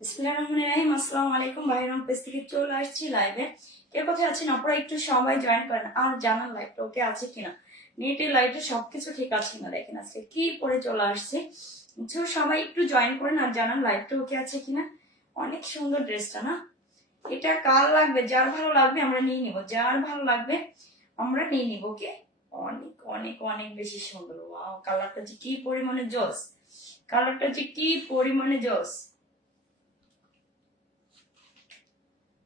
বিসমিল্লাহির রহমানির রহিম। আসসালামু আলাইকুম। বাইরের পেজ থেকে চলে আসছি লাইভে। কে কোথায় আছেন আপনারা একটু সবাই জয়েন করেন আর জানান লাইভটা ওকে আছে কিনা, নেটে লাইভে সবকিছু ঠিক আছে কিনা দেখেন আজকে কি পরে চলে আসছে। সবাই একটু জয়েন করেন আর জানান লাইভটা ওকে আছে কিনা। অনেক সুন্দর ড্রেসটা না, এটা কার লাগবে, যার ভালো লাগবে আমরা নিয়ে নিব, যার ভালো লাগবে আমরা নিয়ে নিব। ওকে, অনেক অনেক অনেক বেশি সুন্দর। ওয়াও, কালারটা যে কি পরিমাণে জোস, কালারটা যে কি পরিমাণে জোস।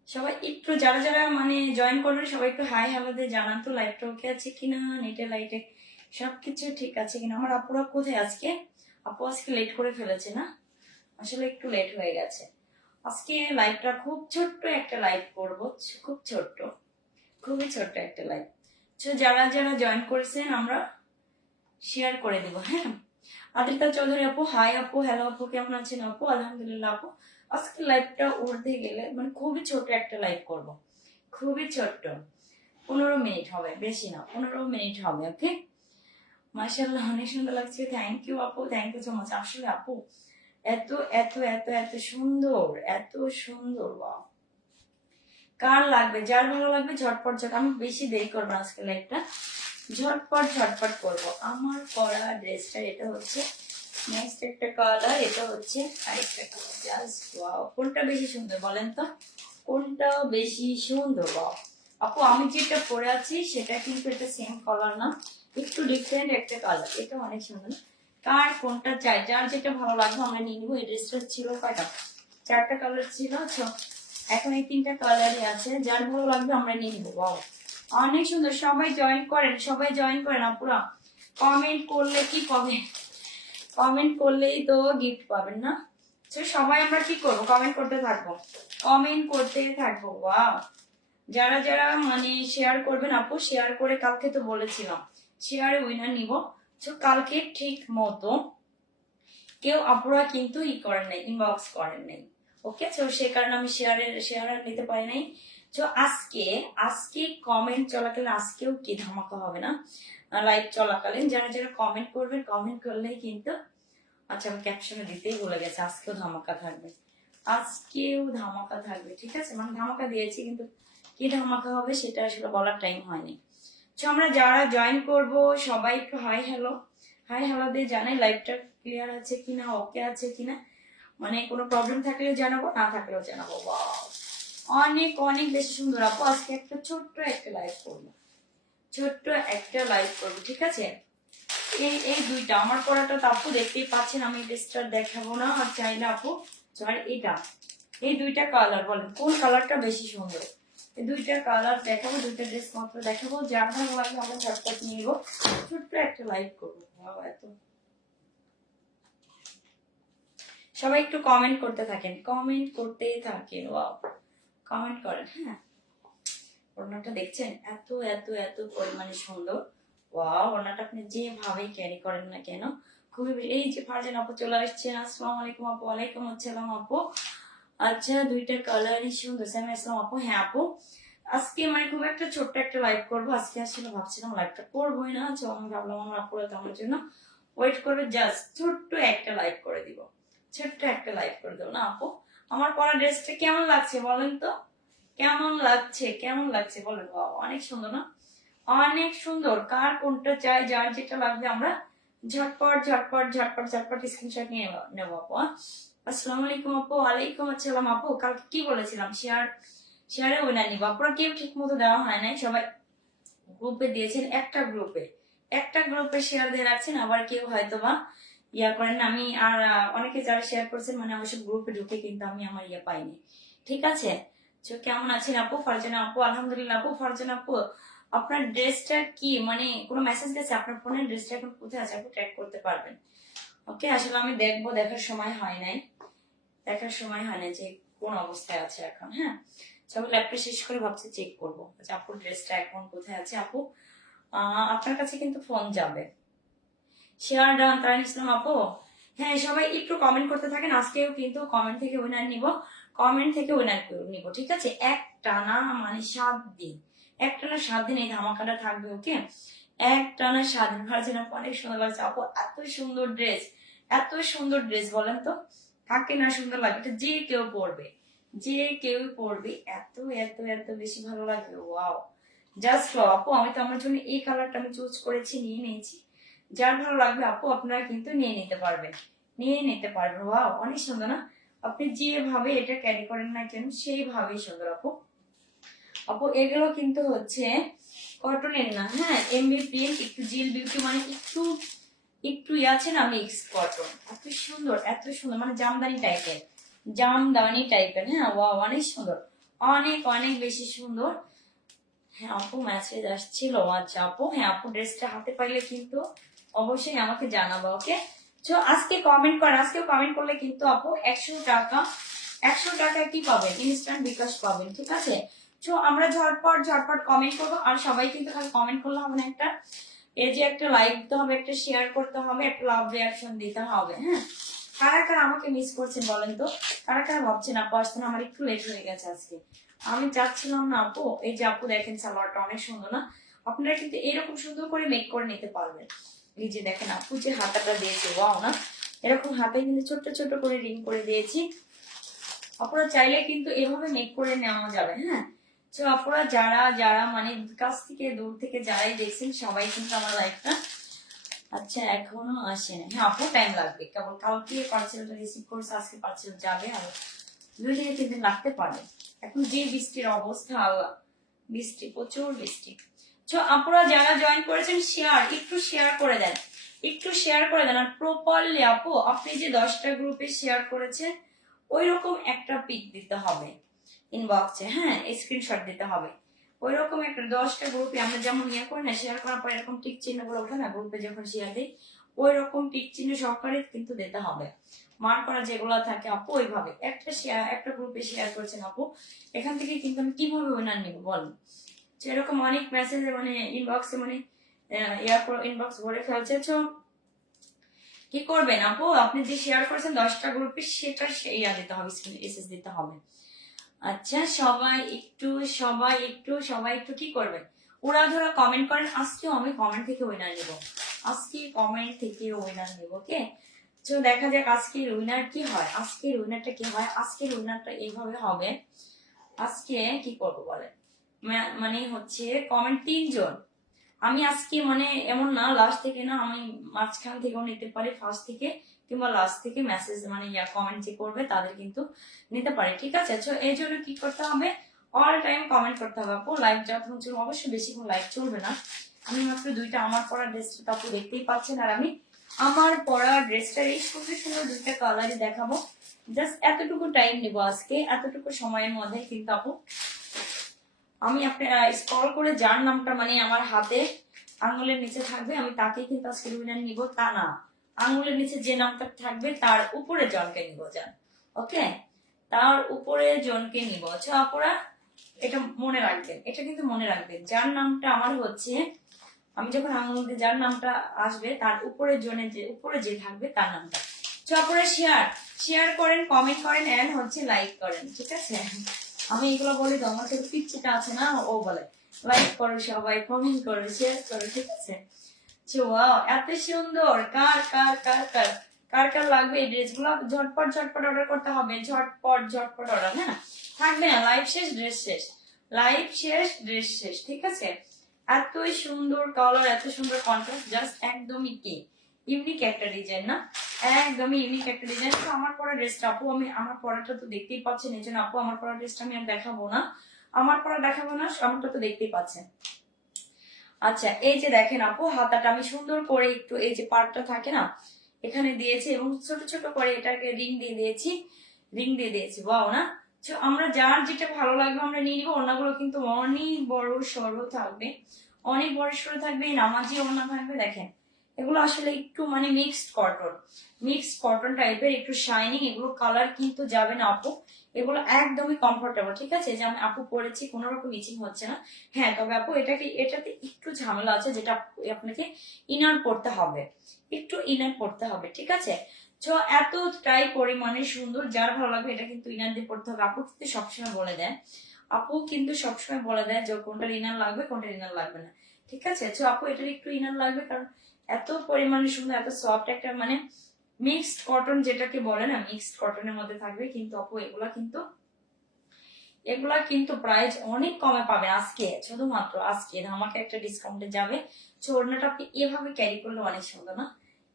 সবাই একটু যারা যারা মানে জয়েন করবেন সবাই একটু হাই হ্যালো দিয়ে জানান তো লাইভটা ওকে আছে কিনা, নেটে লাইটে সবকিছু ঠিক আছে কিনা। আমার আপুরা কোথায় আজকে? আপু আজকে লেট করে ফেলেছে না, আসলে একটু লেট হয়ে গেছে। আজকে লাইভটা খুব ছোট্ট একটা লাইভ করব, খুব ছোট্ট, খুবই ছোট্ট একটা লাইভ। যারা যারা জয়েন করেছেন আমরা শেয়ার করে দিব। হ্যাঁ, আদ্রিতা চৌধুরী আপু হাই আপু, হ্যালো আপু, কেমন আছেন আপু? আলহামদুলিল্লাহ আপু। আজকে লাইভটা উঠতে গেলে মানে খুবই ছোট একটা লাইভ করব, খুবই ছোট্ট, 15 মিনিট হবে, বেশি না, 15 মিনিট হবে। ওকে, মাশাআল্লাহ অনেক সুন্দর লাগছে। থ্যাংক ইউ আপু, থ্যাংক ইউ সো মাচ। আসলে আপু এত এত এত এত সুন্দর, এত সুন্দর। বাহ, কার লাগবে, যার ভালো লাগবে ঝটপট ঝট, আমি বেশি দেরি করবো না, আজকে লাইভটা ঝটপট ঝটপট করবো। আমার পরা ড্রেসটা এটা হচ্ছে নেক্সট একটা কালার, এটা হচ্ছে আরেকটা কালার। জাস্ট ওয়াও, কোনটা বেশি সুন্দর বলেন তো, কোনটা বেশি সুন্দর? ওয়াও আপু, আমি যেটা পরে আছি সেটা কিন্তু এটা সেম কালার না, একটু ডিফারেন্ট একটা কালার। এটা অনেক সুন্দর। কার কোনটা চাই, যার যেটা ভালো লাগবে আমরা নিয়ে নিবো। এই ড্রেসটা ছিল কয়টা, 4টা কালার ছিল, এখন এই 3টা কালারই আছে, যার ভালো লাগবে আমরা নিয়ে নিবো। ওয়াও, অনেক সুন্দর। সবাই জয়েন করেন, সবাই জয়েন করেন আপুরা। কমেন্ট করলে কি পাবেন, কমেন্ট করলেই তো গিফট পাবেন না। সবাই আমরা কি করবো, কমেন্ট করতে থাকবো, কমেন্ট করতে থাকবো। ওয়াও, যারা যারা মানে শেয়ার করবেন আপু, শেয়ার করে, কালকে তো বলেছিলাম শেয়ারে উইনার নিব। কালকে ঠিক মতো কেউ আপুরা কিন্তু করেন নাই, ইনবক্স করেন নাই। ওকে, তো সে কারণে আমি শেয়ার নিতে পারি নাই। তো আজকে আজকে কমেন্ট চলাকালীন আজকেও কি ধামাকা হবে না, লাইভ চলাকালীন যারা যারা কমেন্ট করবেন, কমেন্ট করলেই কিন্তু, আচ্ছা আমি ক্যাপশনে দিতেই ভুলে গেছি, আজকেও ধামাকা থাকবে, আজকেও ধামাকা থাকবে। ঠিক আছে, মানে ধামাকা দিয়েছি কিন্তু কি ধামাকা হবে সেটা আসলে বলার টাইম হয়নি। তো আমরা যারা জয়েন করব সবাই একটু হাই হ্যালো, হাই হ্যালো দিয়ে জানাই লাইভটা ক্লিয়ার আছে কিনা, ওকে আছে কিনা, মানে কোনো প্রবলেম থাকলে জানাবো, না থাকলেও জানাবো। অনেক অনেক বেশি সুন্দর আপু। আজকে একটা ছোট্ট একটা লাইভ করবো, ছোট্ট একটা লাইভ করবো। ঠিক আছে, এই এই দুইটা আমার পরাটা তো আপু দেখতেই পাচ্ছেন, আমি ড্রেসটা দেখাবো না, আর চাইলে আপু সরি এটা, এই দুইটা কালার বলেন কোন কালারটা বেশি সুন্দর। এই দুইটা কালার দেখাবো, দুইটা ড্রেস মাত্র দেখাবো, যার ভালো লাগবে আমরা ঝটপট নিব, ছোট্ট একটা লাইভ করবো। এত সবাই একটু কমেন্ট করতে থাকেন, কমেন্ট করতেই থাকেন। ওয়াও, কমেন্ট করেন। হ্যাঁ, ওড়নাটা দেখছেন এত এত এত পরিমাণে সুন্দর। ওয়াও, ওড়নাটা আপনি যেভাবে ক্যারি করেন না কেন খুবই, এই যে ফারজান আপু চলে আসছে, আসসালামু আলাইকুম আপু। ওয়ালাইকুম আসসালাম আপু। আচ্ছা, দুইটা কালারই সুন্দর। সালাম আসসালাম আপু। হ্যাঁ আপু, আজকে মানে খুব একটা ছোট্ট একটা লাইভ করবো আজকে, আসলে ভাবছিলাম লাইভটা করবোই না, তো আমি ভাবলাম আমার আপুরা তো আমার জন্য ওয়েট করবে, জাস্ট ছোট্ট একটা লাইভ করে দিব, ছোট্ট একটা লাইভ করে দেবো না আপু। আমার পরা ড্রেসটা কেমন লাগছে বলেন তো, কেমন লাগছে, কেমন লাগছে বলেন। অনেক সুন্দর না, অনেক সুন্দর। কার কোনটা চাই, যার যেটা লাগবে আমরা ঝটপট ঝটপট ঝটপট ঝটপট স্ক্রিনশট নিয়ে নেবো আপু। আসসালামু আলাইকুম আপু। ওয়ালাইকুম আসসালাম আপু। কালকে কি বলেছিলাম, শেয়ারে উইনার নিবো। আপনারা কেউ ঠিক মতো দেওয়া হয় নাই, সবাই গ্রুপে দিয়েছেন, একটা গ্রুপে শেয়ার দিয়ে রাখছেন, আবার কেউ হয়তো বা করেন। আমি আর অনেকে যারা শেয়ার করছেন মানে ওইসব গ্রুপে ঢুকে কিন্তু আমি আমার পাইনি। ঠিক আছে, কেমন আছেন আপু? ফারজানা আপু আলহামদুলিল্লাহ আপু। ফারজানা আপু, আপনার ড্রেসটা কি মানে কোনো মেসেজ গেছে আপনার ফোনে, ড্রেসটা এখন কোথায় আছে আপু ট্র্যাক করতে পারবেন? ওকে, আসলে আমি দেখবো, দেখার সময় হয় নাই, দেখার সময় হয় না যে কোন অবস্থায় আছে এখন। হ্যাঁ, সবাই ল্যাপটপ শেষ করে ভাবছি চেক করবো যে আপুর ড্রেসটা এখন কোথায় আছে। আপু আপনার কাছে কিন্তু ফোন যাবে। শেয়ার ডান তারিন ইসলাম আপু, হ্যাঁ সবাই একটু কমেন্ট করতে থাকেন, আজকেও কিন্তু কমেন্ট থেকে উইনার নিব, কমেন্ট থেকে উইনার নিব, ঠিক আছে? একটানা মানে 7 দিন, একটানা 7 দিন এই ধামাকাটা থাকবে, ওকে? একটানা 7 দিন। ভার্জিন আপু অনেক সুন্দর লাগছে আপু, এত সুন্দর ড্রেস, এত সুন্দর ড্রেস, বলেন তো কাকে না সুন্দর লাগে? এটা যে কেউ পরবে, যে কেউ পরবে, এত এত এত বেশি ভালো লাগবে। ওয়াও, জাস্ট আপু আমি তো আমার জন্য এই কালারটা আমি চুজ করেছি, নিয়ে নিয়েছি। যার ভালো লাগবে আপু আপনারা কিন্তু নিয়ে নিতে পারবেন, নিয়ে নিতে পারবেন। ওয়াও অনেক সুন্দর না? আপনি যেভাবে এটা ক্যারি করেন না কেন সেইভাবেই সুন্দর আপু। আপু এগুলো কিন্তু হচ্ছে কটনের না, হ্যাঁ এমবি প্রিন্ট, একটু জিল বিউটি মানে একটু একটু আছে না, মিক্স কটন। এত সুন্দর এত সুন্দর, মানে জামদানি টাইপের, জামদানি টাইপের। হ্যাঁ ওয়াও অনেক সুন্দর, অনেক অনেক বেশি সুন্দর। হ্যাঁ আপু মেসেজ আসছিল, আচ্ছা আপু, হ্যাঁ আপু ড্রেসটা হাতে পাইলে কিন্তু অবশ্যই আমাকে জানাবো, ওকে? তো আজকে কমেন্ট করেন, আজকে কমেন্ট করলে কিন্তু আপু 100 টাকা, 100 টাকায় কি পাবেন? ইনস্ট্যান্ট বিকাশ পাবেন, ঠিক আছে? তো আমরা ঝটপট ঝটপট কমেন্ট করবো, আর সবাই কিন্তু খালি কমেন্ট করলে হবে না, একটা এই যে একটা লাইক দিতে হবে, একটা শেয়ার করতে হবে, একটা লাভ রিয়াকশন দিতে হবে। হ্যাঁ কারা কারা আমাকে মিস করছেন বলেন তো, কারা কারা ভাবছেন আপু আসতে না, আমার একটু লেট হয়ে গেছে আজকে, আমি চাচ্ছিলাম না আপু। এই যে আপু দেখেন সালোয়ারটা অনেক সুন্দর না? আপনারা কিন্তু এরকম সুন্দর করে মেক করে নিতে পারবেন। এই যে দেখেন আপু যে হাতাটা দিয়েছে, ওয়াও না? এরকম হাতে কিন্তু ছোট ছোট করে রিং করে দিয়েছি। আপনারা চাইলে কিন্তু এভাবে মেক করে নেওয়া যাবে। হ্যাঁ তো আপনারা যারা যারা মানে কাছ থেকে দূর থেকে যারাই দেখছেন সবাই কিন্তু আমার লাইফটা, আচ্ছা এখনো আসেনি। হ্যাঁ আপু টাইম লাগবে, কেবল কালকে পার্সেলটা রিসিভ করছে, আজকে পার্সেল যাবে, আর 2 থেকে 3 দিন লাগতে পারে। এখন যে বৃষ্টির অবস্থা, বৃষ্টি প্রচুর বৃষ্টি। তো আপনারা যারা জয়েন করেছেন শেয়ার, একটু শেয়ার করে দেন, একটু শেয়ার করে দেন। আর প্রপারলি আপু আপনি যে 10টা গ্রুপে শেয়ার করেছেন ওই রকম একটা পিক দিতে হবে ইনবক্সে, হ্যাঁ স্ক্রিনশট দিতে হবে। ওই রকম একটা 10টা গ্রুপে আমরা যেমন ইয়ে করি না, শেয়ার করার পর এরকম টিক চিহ্ন গুলো ওঠে না গ্রুপে যখন শেয়ার দিই, ওই রকম টিক চিহ্ন সহকারে কিন্তু দিতে হবে। মার্ক করা যেগুলো থাকে আপু ওইভাবে একটা শেয়ার, একটা গ্রুপে শেয়ার করছেন আপু, এখান থেকে কিন্তু আমি কিভাবে উইনার নিব বলেন? সেরকম অনেক মেসেজে মানে ইনবক্সে মানে ইনবক্স ভরে ফেলছে। তো কি করবেন আপু, আপনি যে শেয়ার করেছেন 10টা গ্রুপে সেটা ইয়া দিতে হবে, এসএস দিতে হবে। আচ্ছা সবাই একটু, সবাই একটু, সবাই একটু কি করবেন, ওরা ধরা কমেন্ট করেন। আজকেও আমি কমেন্ট থেকে উইনার নিব, আজকে কমেন্ট থেকে উইনার নিব, ওকে? তো দেখা যাক আজকের উইনার কি হয়, আজকের উইনারটা কি হয়। আজকের উইনারটা এইভাবে হবে, আজকে কি করবো বলেন, মানে হচ্ছে কমেন্ট 3 জন। আমি আজকে মানে এমন না লাস্ট থেকে না, আমি মাঝখান থেকেও নিতে পারি, ফার্স্ট থেকে কিংবা লাস্ট থেকে মেসেজ মানে ইয়া কমেন্ট যে করবে তাদের কিন্তু নিতে পারি, ঠিক আছে? তো এই জন্য কি করতে হবে, অল টাইম কমেন্ট করতে হবে আপু। লাইভ যখন চলবে অবশ্যই বেশিক্ষণ লাইভ চলবে না, আমি মাত্র 2টা আমার পরা ড্রেসটা আপু দেখতেই পাচ্ছেন, আর আমি আমার পরা ড্রেসটা এই সুন্দর সুন্দর 2টা কালারই দেখাবো। জাস্ট এতটুকু টাইম নিব আজকে, এতটুকু সময়ের মধ্যে কিন্তু আপু আমি আপনার স্ক্রল করে যার নামটা মানে আমার হাতে আঙুলের নিচে থাকবে আমি তাকে কিন্তু আজকে উইনার নিব, তা না, আঙুলের নিচে যে নামটা থাকবে তার উপরে জনকে নিব, যান, ওকে? তার উপরে জনকে নিব। আচ্ছা আপনারা এটা মনে রাখবেন, এটা কিন্তু মনে রাখবেন, যার নামটা আমার হচ্ছে, আমি যখন আঙুল দিয়ে যার নামটা আসবে তার উপরে জনে যে উপরে যে থাকবে তার নামটা। তো আপনারা শেয়ার শেয়ার করেন, কমেন্ট করেন, এন্ড হচ্ছে লাইক করেন, ঠিক আছে? আমি এগুলো বলি তো, আমার কাছে পিচ্ছিটা আছে না, ও বলে লাইক করো সবাই, কমেন্ট করো, শেয়ার করো, ঠিক আছে? ওয়াও এত সুন্দর, কার কার কার কার কার কার লাগবে এই ড্রেসগুলো, ঝটপট ঝটপট অর্ডার করতে হবে, ঝটপট ঝটপট অর্ডার, হ্যাঁ থাকবে না, লাইভ শেষ ড্রেস শেষ, লাইভ শেষ ড্রেস শেষ, ঠিক আছে? এতই সুন্দর কালার, এত সুন্দর কন্ট্রাস্ট, জাস্ট একদমই কি ইউনিক একটা ডিজাইন না, একদমই ইউনিক একটা ডিজাইন। তো আমার পরা ড্রেসটা আপু, আমি আমার পরাটা তো দেখতেই পাচ্ছেন, এই জন্য আপু আমার পরা ড্রেসটা আমি আর দেখাবো না, আমার পরা দেখাবো না, আমারটা তো দেখতেই পাচ্ছেন। আচ্ছা এই যে দেখেন আপু হাতাটা আমি সুন্দর করে একটু এই যে পার্টটা থাকে না এখানে দিয়েছি, এবং ছোট ছোট করে এটাকে রিং দিয়ে দিয়েছি, রিং দিয়ে দিয়েছি, বাও না? তো আমরা যার যেটা ভালো লাগবে আমরা নিয়ে নিবো। ওড়নাগুলো কিন্তু অনেক বড় সরু থাকবে, অনেক বড় সরু থাকবে, নামাজি ওড়না থাকবে। দেখেন এগুলো আসলে একটু মানে মিক্সড কটন, মিক্সড কটন টাইপের, একটু শাইনিং, এগুলো কালার কিন্তু যাবে না আপু, এগুলো একদমই কমফোর্টেবল, ঠিক আছে? যে আমি আপু পরেছি কোনো রকম ইচিং হচ্ছে না। হ্যাঁ তবে আপু এটাতে একটু ঝামেলা আছে, যেটা আপনাকে ইনার পড়তে হবে, একটু ইনার পড়তে হবে, ঠিক আছে? এতটাই পরিমাণে সুন্দর, যার ভালো লাগবে এটা কিন্তু ইনার দিয়ে পড়তে হবে। আপু কিন্তু সবসময় বলে দেয়, আপু কিন্তু সবসময় বলে দেয় যে কোনটা ইনার লাগবে কোনটা ইনার লাগবে না, ঠিক আছে। আপু এটার একটু ইনার লাগবে, কারণ এত পরিমাণে সুন্দর, এত সফট একটা মানে মিক্সড কটন যেটাকে বলে না, মিক্সড কটনের মধ্যে থাকবে। কিন্তু আপু এগুলা কিন্তু প্রাইস অনেক কমে পাবেন আজকে, শুধুমাত্র আজকে আমাকে একটা ডিসকাউন্টে যাবে। ওড়নাটা আপনি এভাবে ক্যারি করলে অনেক সুন্দর না,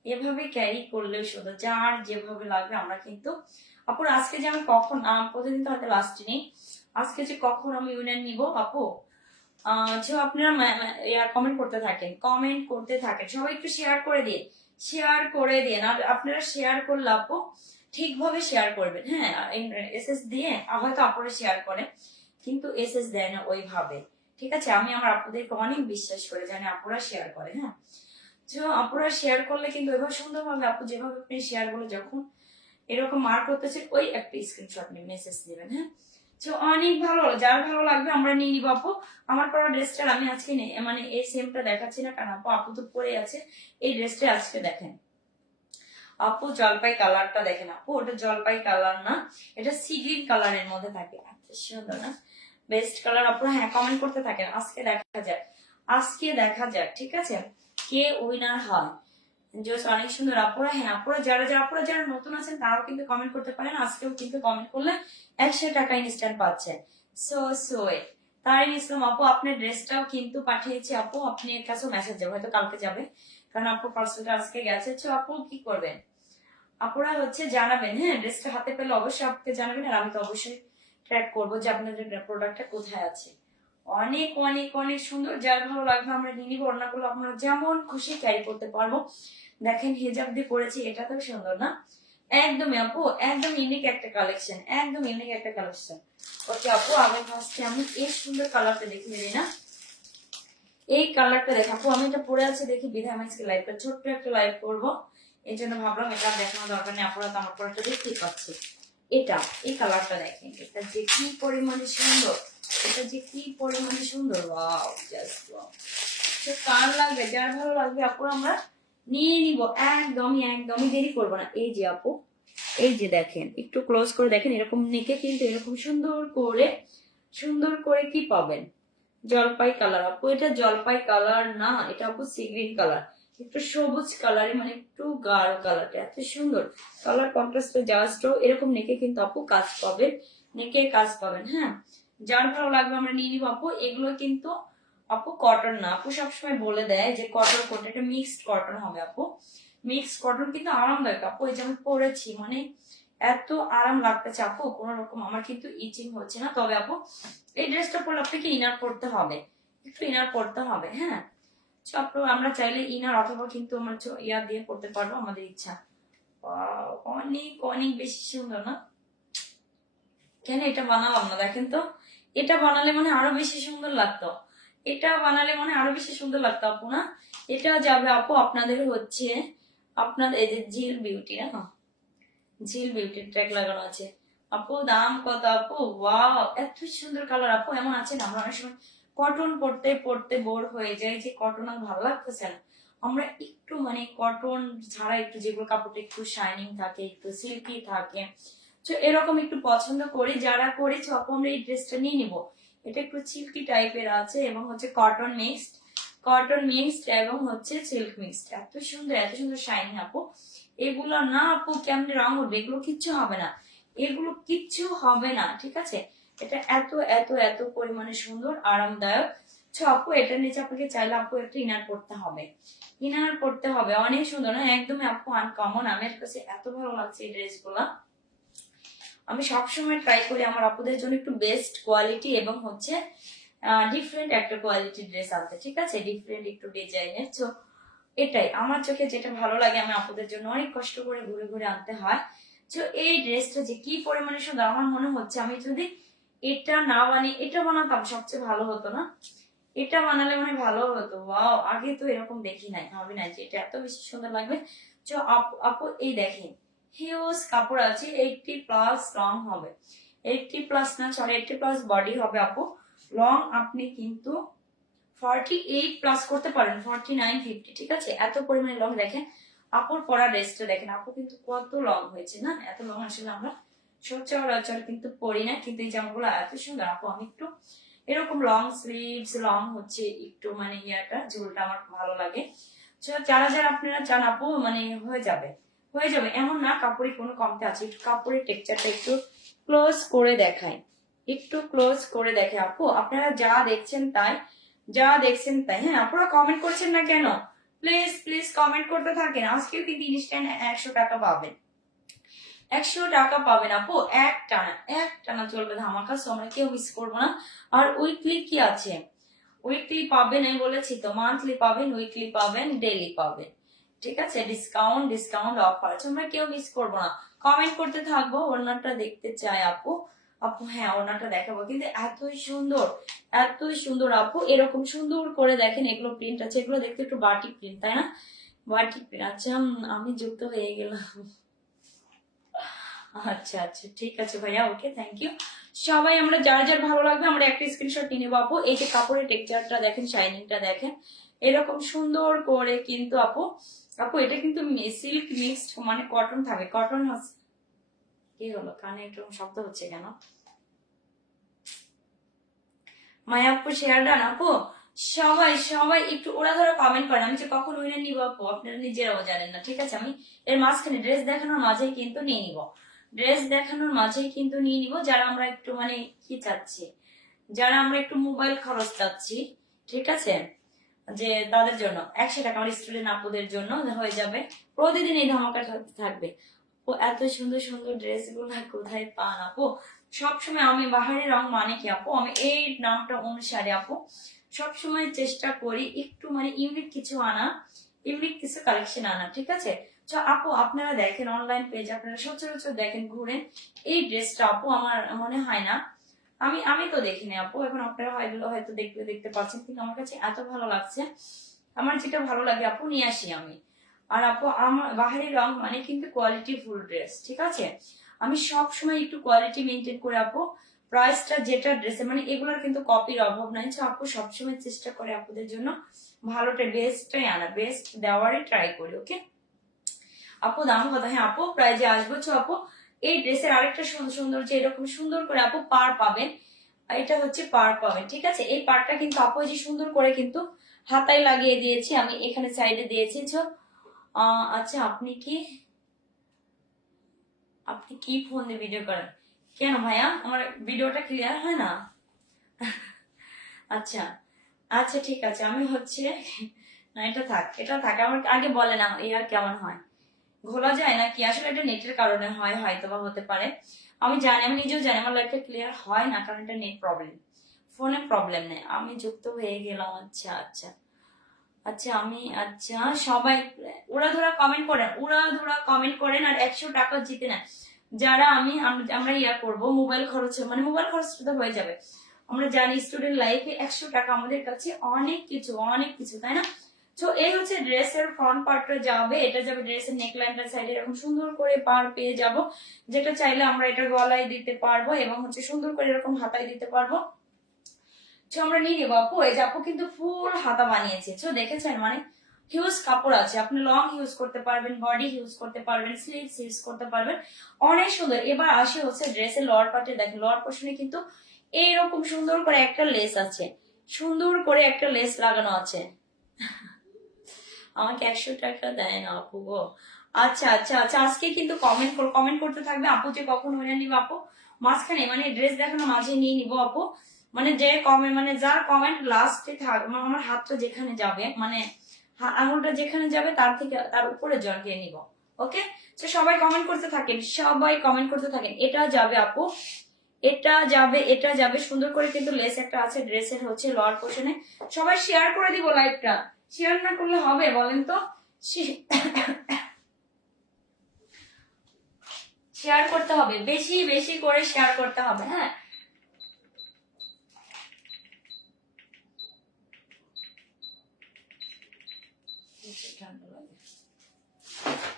এভাবে ক্যারি করলেও সুন্দর, যার যেভাবে লাগবে। আমরা কিন্তু আপুর আজকে যে আমি কখন প্রতিদিন তো হয়তো লাস্টে নেই, আজকে যে কখন আমি উইনার নিব আপু, যে আপনারা কমেন্ট করতে থাকেন সবাই একটু শেয়ার করে দিয়ে আর আপনারা শেয়ার করলে আপু ঠিকভাবে শেয়ার করবেন, হ্যাঁ। এসএস দিয়ে হয়তো আপুরা শেয়ার করে, কিন্তু এসএস দেয় না ওইভাবে, ঠিক আছে। আমি আমার আপুদেরকে অনেক বিশ্বাস করে জানি আপুরা শেয়ার করে, হ্যাঁ। আপুরা শেয়ার করলে কিন্তু ওইভাবে সুন্দরভাবে আপু যেভাবে আপনি শেয়ার করলে যখন এরকম মার্ক করতেছে ওই একটা স্ক্রিনশট নিয়ে মেসেজ দিবেন, হ্যাঁ। অনেক ভালো, যার ভালো লাগবে আমরা নিয়ে নিবো আপু। আমার পরা ড্রেসটা আমি আজকে মানে এই সেমটা দেখাচ্ছি না, কারণ আপু তো পরে আছে। এই ড্রেসটা আজকে দেখেন আপু, জলপাই কালারটা দেখেন আপু, ওটা জলপাই কালার না, এটা সি গ্রিন কালারের মধ্যে থাকে, আচ্ছা সুন্দর না, বেস্ট কালার। আপনারা হ্যাঁ কমেন্ট করতে থাকেন, আজকে দেখা যাক, ঠিক আছে, কে উইনার হয়। অনেক সুন্দর আপুরা, হ্যাঁ আপুরা যারা নতুন আছেন তারাও কিন্তু কমেন্ট করতে পারেন। আজকেও কিন্তু কমেন্ট করলে 100 টাকা ইনস্ট্যান্ট পাচ্ছে। সোয়েট তারিন ইসলাম আপু, আপনার ড্রেসটাও কিন্তু পাঠিয়েছি আপু, আপনি এর কাছেও মেসেজ যাবে, হয়তো কালকে যাবে, কারণ আপু পার্সেলটা আজকে গেছে। আপু কি করবেন, আপুরা জানাবেন, হ্যাঁ। ড্রেসটা হাতে পেলে অবশ্যই আপনাকে জানাবেন, আর আমি তো অবশ্যই ট্র্যাক করবো যে আপনাদের প্রোডাক্টটা কোথায় আছে। অনেক অনেক অনেক সুন্দর, যার ভালো লাগবে আমরা নিয়ে নিবো। ওড়নাগুলো আপনারা যেমন খুশি ক্যারি করতে পারবো। দেখেন হিজাব দিয়ে পরেছি, এটা তো সুন্দর না, একদমই আপু, একদম ইউনিক একটা কালেকশন, একদম ইউনিক একটা কালেকশন। ওকে আপু, আগে ফার্স্টে আমি এই সুন্দর কালারটা দেখে নিই না, এই কালারটা দেখো আপু, আমি এটা পরে আছি দেখি বিধায় আমি আজকে লাইভটা ছোট্ট একটা লাইভ করবো, এই জন্য ভাবলাম এটা দেখানো দরকার নেই, আপনারা তো আমার পরেটা দেখতেই পাচ্ছি। এই কালারটা দেখেন, এটা যে কি পরিমাণে সুন্দর, এটা যে কি পরিমাণে সুন্দর, ওয়াও জাস্ট ওয়াও। কার লাগবে, যার ভালো লাগবে আপু আমরা নিয়ে নিব, একদমই দেরি করবো না। এই যে আপু, এই যে দেখেন, একটু ক্লোজ করে দেখেন, এরকম নেকে কিন্তু এরকম সুন্দর করে কি পাবেন, জলপাই কালার আপু, এটা জলপাই কালার না, এটা আপু সি গ্রিন কালার, একটু সবুজ কালারে, মানে একটু গাঢ় কালারটা, এত সুন্দর কালার কন্ট্রাস্ট জাস্ট এরকম নেকে কিন্তু আপু কাজ পাবেন, নেকের কাজ পাবেন, হ্যাঁ। যার ভালো লাগবে আমরা নিয়ে নিব আপু। এগুলো কিন্তু আপু কটন না, আপু সবসময় বলে দেয় যে কটন কোট, এটা মিক্সড কটন হবে আপু, মিক্সড কটন, কিন্তু আরামদায়ক আপু। এই যে আমি পরেছি, মানে এত আরাম লাগতেছে আপু, কোন রকম আমার কিন্তু ইচিং হচ্ছে না। তবে আপু এই ড্রেসটা পরলে আপনাকে ইনার পড়তে হবে, একটু ইনার পড়তে হবে, হ্যাঁ। আপু আমরা চাইলে ইনার অথবা কিন্তু আমরা ইয়া দিয়ে পড়তে পারবো, আমাদের ইচ্ছা। অনেক অনেক বেশি সুন্দর না, কেন এটা বানালাম না, দেখেন তো, এটা বানালে মানে আরো বেশি সুন্দর লাগতো, এটা বানালে মানে আরো বেশি সুন্দর লাগতো আপু না। এটা যাবে আপু আপনাদের আপনাদের এই যে জিল বিউটি, না জিল বিউটির ট্যাগ লাগানো আছে আপু, দাম কত আপু, ওয়াও এত সুন্দর কালার আপু। এমন আছে না, আমরা অনেক সময় কটন পড়তে পড়তে বোর হয়ে যায়, যে কটন আর ভালো লাগতেছে না, আমরা একটু মানে কটন ছাড়া একটু যেগুলো কাপড়টা একটু শাইনিং থাকে, একটু সিল্কি থাকে, এরকম একটু পছন্দ করি, যারা করেছো আপু আমরা এই ড্রেসটা নিয়ে নিবো। এটা একটু সিল্কি টাইপের আছে এবং কটন মিক্সড এবং সিল্ক মিক্সড, এত সুন্দর শাইনিং আপু। এগুলো না আপু কেমনে রং উঠবে, এগুলো কিচ্ছু হবে না, এগুলো কিচ্ছু হবে না, ঠিক আছে। এটা এত এত এত পরিমাণে সুন্দর, আরামদায়ক। আপু এটার নিচে আপনাকে চাইলে আপু একটা ইনার পড়তে হবে, অনেক সুন্দর না, একদমই আপু আনকমন। আমার কাছে এত ভালো লাগছে এই ড্রেসগুলা, আমি সবসময় ট্রাই করি আমার আপুদের জন্য একটু বেস্ট কোয়ালিটি এবং ডিফারেন্ট একটা কোয়ালিটির ড্রেস আনতে, ঠিক আছে, ডিফারেন্ট একটু ডিজাইনের। এটাই আমার চোখে যেটা ভালো লাগে, আমি আপুদের জন্য অনেক কষ্ট করে ঘুরে ঘুরে আনতে হয়। এই ড্রেসটা যে কি পরিমাণে সুন্দর, আমার মনে হচ্ছে আমি যদি এটা না বানিয়ে এটা বানাতাম সবচেয়ে ভালো হতো না, এটা বানালে মানে ভালো হতো। ওয়াও, আগে তো এরকম দেখি নাই, ভাবি নাই যে এটা এত বেশি সুন্দর লাগবে। আপু এই দেখেন, হিউজ কাপড় আছে, 80+ লং হবে, 80+ না সরি 80+ বডি হবে আপু। লং আপনি কিন্তু 48+ করতে পারেন, 49 50, ঠিক আছে, এত পরিমাণে লং। দেখেন আপুর পরা ড্রেসটা দেখেন, আপু কিন্তু কত লং হয়েছে না, এত লং আসলে আমরা সচরাচর কিন্তু পরি না, কিন্তু এই জামাগুলো এত সুন্দর আপু। আমি একটু এরকম লং স্লিভস, লং হচ্ছে একটু মানে ইয়াটা ঝুলটা আমার ভালো লাগে। যারা যারা আপনারা চান আপু মানে হয়ে যাবে এমন না, কাপড়ে কোনো কমতে আছে। একটু কাপড়ের টেক্সচারটা একটু ক্লোজ করে দেখায়, একটু ক্লোজ করে দেখে আপু। আপনারা যা দেখছেন তাই, হ্যাঁ আপনারা কমেন্ট করছেন না কেন? প্লিজ প্লিজ কমেন্ট করতে থাকেন। আজকেও কিন্তু ইনস্ট্যান্ট 100 টাকা পাবেন, 100 টাকা পাবেন আপু, এক টানা চলবে ধামাকা। সো আমরা কেউ মিস করবো না। আর উইকলি কি আছে? উইকলি পাবেন, আমি বলেছি তো, মান্থলি পাবেন, উইকলি পাবেন, ডেইলি পাবেন, ঠিক আছে? ডিসকাউন্ট অফার আছে, আমরা কেউ মিস করবো না। কমেন্ট করতে থাকবো। ওড়নাটা দেখতে চাই আপু। আপু হ্যাঁ ওড়নাটা দেখাবো, কিন্তু এতই সুন্দর আপু। এরকম সুন্দর করে দেখেন, এগুলো প্রিন্ট আছে, এগুলো দেখতে একটু বাটিক প্রিন্ট, তাই না? Batik print. আচ্ছা আমি যুক্ত হয়ে গেলাম। আচ্ছা আচ্ছা ঠিক আছে ভাইয়া, ওকে থ্যাংক ইউ। সবাই আমরা যার যার ভালো লাগবে আমরা একটা স্ক্রিনশট নিয়ে নেবো আপু। এই যে কাপড়ের টেক্সচারটা দেখেন, শাইনিংটা দেখেন, এরকম সুন্দর করে কিন্তু আপু এটা কিন্তু সিল্ক মিক্সড মানে কটন থাকে, কটন হচ্ছে। কি হলো কানে একটু শব্দ হচ্ছে কেন? মায়া আপু শেয়ার ডান আপু। সবাই সবাই একটু ওরা ধরো কমেন্ট করেন, আমি যে কখন উইনার নিবো আপু আপনারা নিজেরাও জানেন না, ঠিক আছে? আমি এর মাঝখানে ড্রেস দেখানোর মাঝেই কিন্তু নিয়ে নিব, যারা আমরা একটু মানে কি চাচ্ছি, যারা আমরা একটু মোবাইল খরচ চাচ্ছি, ঠিক আছে, যে তাদের জন্য 100 টাকা আমার স্টুডেন্ট আপুদের জন্য হয়ে যাবে। প্রতিদিন এই ধামাকা থাকবে। ও এত সুন্দর সুন্দর ড্রেস গুলো কোথায় পান আপু? সবসময় আমি বাহারি রং মানে কি আপু, আমি এই নামটা অনুসারে আপু সবসময় চেষ্টা করি একটু মানে ইউনিক কিছু আনা, ইউনিক কিছু কালেকশন আনা, ঠিক আছে? আপু আপনারা দেখেন অনলাইন পেজ, আপনারা সচরাচর দেখেন ঘুরেন, এই ড্রেসটা আপু আমার মনে হয় না, আমি তো দেখিনি আপু, এখন আপনারা হয়তো দেখতে পাচ্ছেন, কিন্তু আমার কাছে এত ভালো লাগছে। আমার যেটা ভালো লাগে আপু নিয়ে আসি আমি। আর আপু আমার বাহারি রং মানে কিন্তু কোয়ালিটি ফুল ড্রেস, ঠিক আছে? আমি সব সময় একটু কোয়ালিটি মেনটেন করে আপু প্রাইসটা যেটা ড্রেসে মানে এগুলোর কিন্তু কপির অভাব নাই। আপু সবসময় চেষ্টা করে আপুদের জন্য ভালোটা বেস্টটাই আনা, বেস্ট দেওয়ারই ট্রাই করি, ওকে আপু? দাম কত? হ্যাঁ আপু প্রাইজে আসবো। আপু এই ড্রেসের আরেকটা সুন্দর যে এরকম সুন্দর করে আপু পার পাবেন, এটা হচ্ছে পার পাবেন, ঠিক আছে? এই পারটা কিন্তু আপু যে সুন্দর করে কিন্তু হাতায় লাগিয়ে দিয়েছি, আমি এখানে সাইডে দিয়েছি। আচ্ছা আপনি কি ফোন দিয়ে ভিডিও করেন কেন ভাইয়া? আমার ভিডিওটা ক্লিয়ার হয় না? আচ্ছা আচ্ছা ঠিক আছে, আমি হচ্ছে না এটা থাক আমার আগে বলে না, এই আর কেমন হয়, ঘোলা যায় নাকি? আসলে এটা নেটের কারণে হয়, হয়তো বা হতে পারে, আমি জানি, আমি নিজেও জানি আমার লাইফটা ক্লিয়ার হয় না, কারণ এটা নেট প্রবলেম, ফোনে প্রবলেম নেই। আমি যুক্ত হয়ে গেলাম। আচ্ছা আচ্ছা আচ্ছা আচ্ছা সবাই ধরা কমেন্ট করেন আর 100 টাকা জিতে নেন যারা আমরা ইয়া করব মোবাইল খরচ, মানে মোবাইল খরচটা তো হয়ে যাবে। আমরা জানি স্টুডেন্ট লাইফে 100 টাকা আমাদের কাছে অনেক কিছু, তাই না? তো এই হচ্ছে ড্রেসের ফ্রন্ট পার্টটা যাবে, এটা যাবে ড্রেসের নেকলাইনটার সাইডে এরকম সুন্দর করে পার পেয়ে যাব, যেটা চাইলে আমরা এটা গলায় দিতে পারবো এবং হচ্ছে সুন্দর করে এরকম হাতায় দিতে পারবো। আমরা নিয়ে নেবো আপু। এই যে আপু কিন্তু ফুল হাতা বানিয়েছে, দেখেছেন? মানে হিউজ কাপড় আছে, আপনি লং ইউজ করতে পারবেন, বডি ইউজ করতে পারবেন, স্লিভস ইউজ করতে পারবেন, অনেক সুন্দর। এবার আসে হচ্ছে ড্রেসের লোয়ার পার্টে, দেখেন লোয়ার পোর্শনে কিন্তু এইরকম সুন্দর করে একটা লেস আছে, লাগানো আছে। আমাকে 100 টাকা দেয় না আপু গো। আচ্ছা আচ্ছা আচ্ছা আজকে কিন্তু কমেন্ট করতে থাকবে আপু যে কখন উইনার নিব আপু, মাঝখানে মানে ড্রেস দেখানো মাঝে নিয়ে নিব আপু, মানে যে কমেন্ট মানে যার কমেন্ট লাস্টে থাকবে, আমার হাতটা যেখানে যাবে মানে আঙুলটা যেখানে যাবে তার উপরে জড়িয়ে নিব, ওকে? তো সবাই কমেন্ট করতে থাকেন। এটা যাবে আপু, এটা যাবে সুন্দর করে, কিন্তু লেস একটা আছে ড্রেসের হচ্ছে লোয়ার পোর্শনে। সবাই শেয়ার করে দিব লাইভটা, শেয়ার না করলে হবে বলেন তো? শেয়ার করতে হবে, বেশি বেশি করে শেয়ার করতে হবে, হ্যাঁ?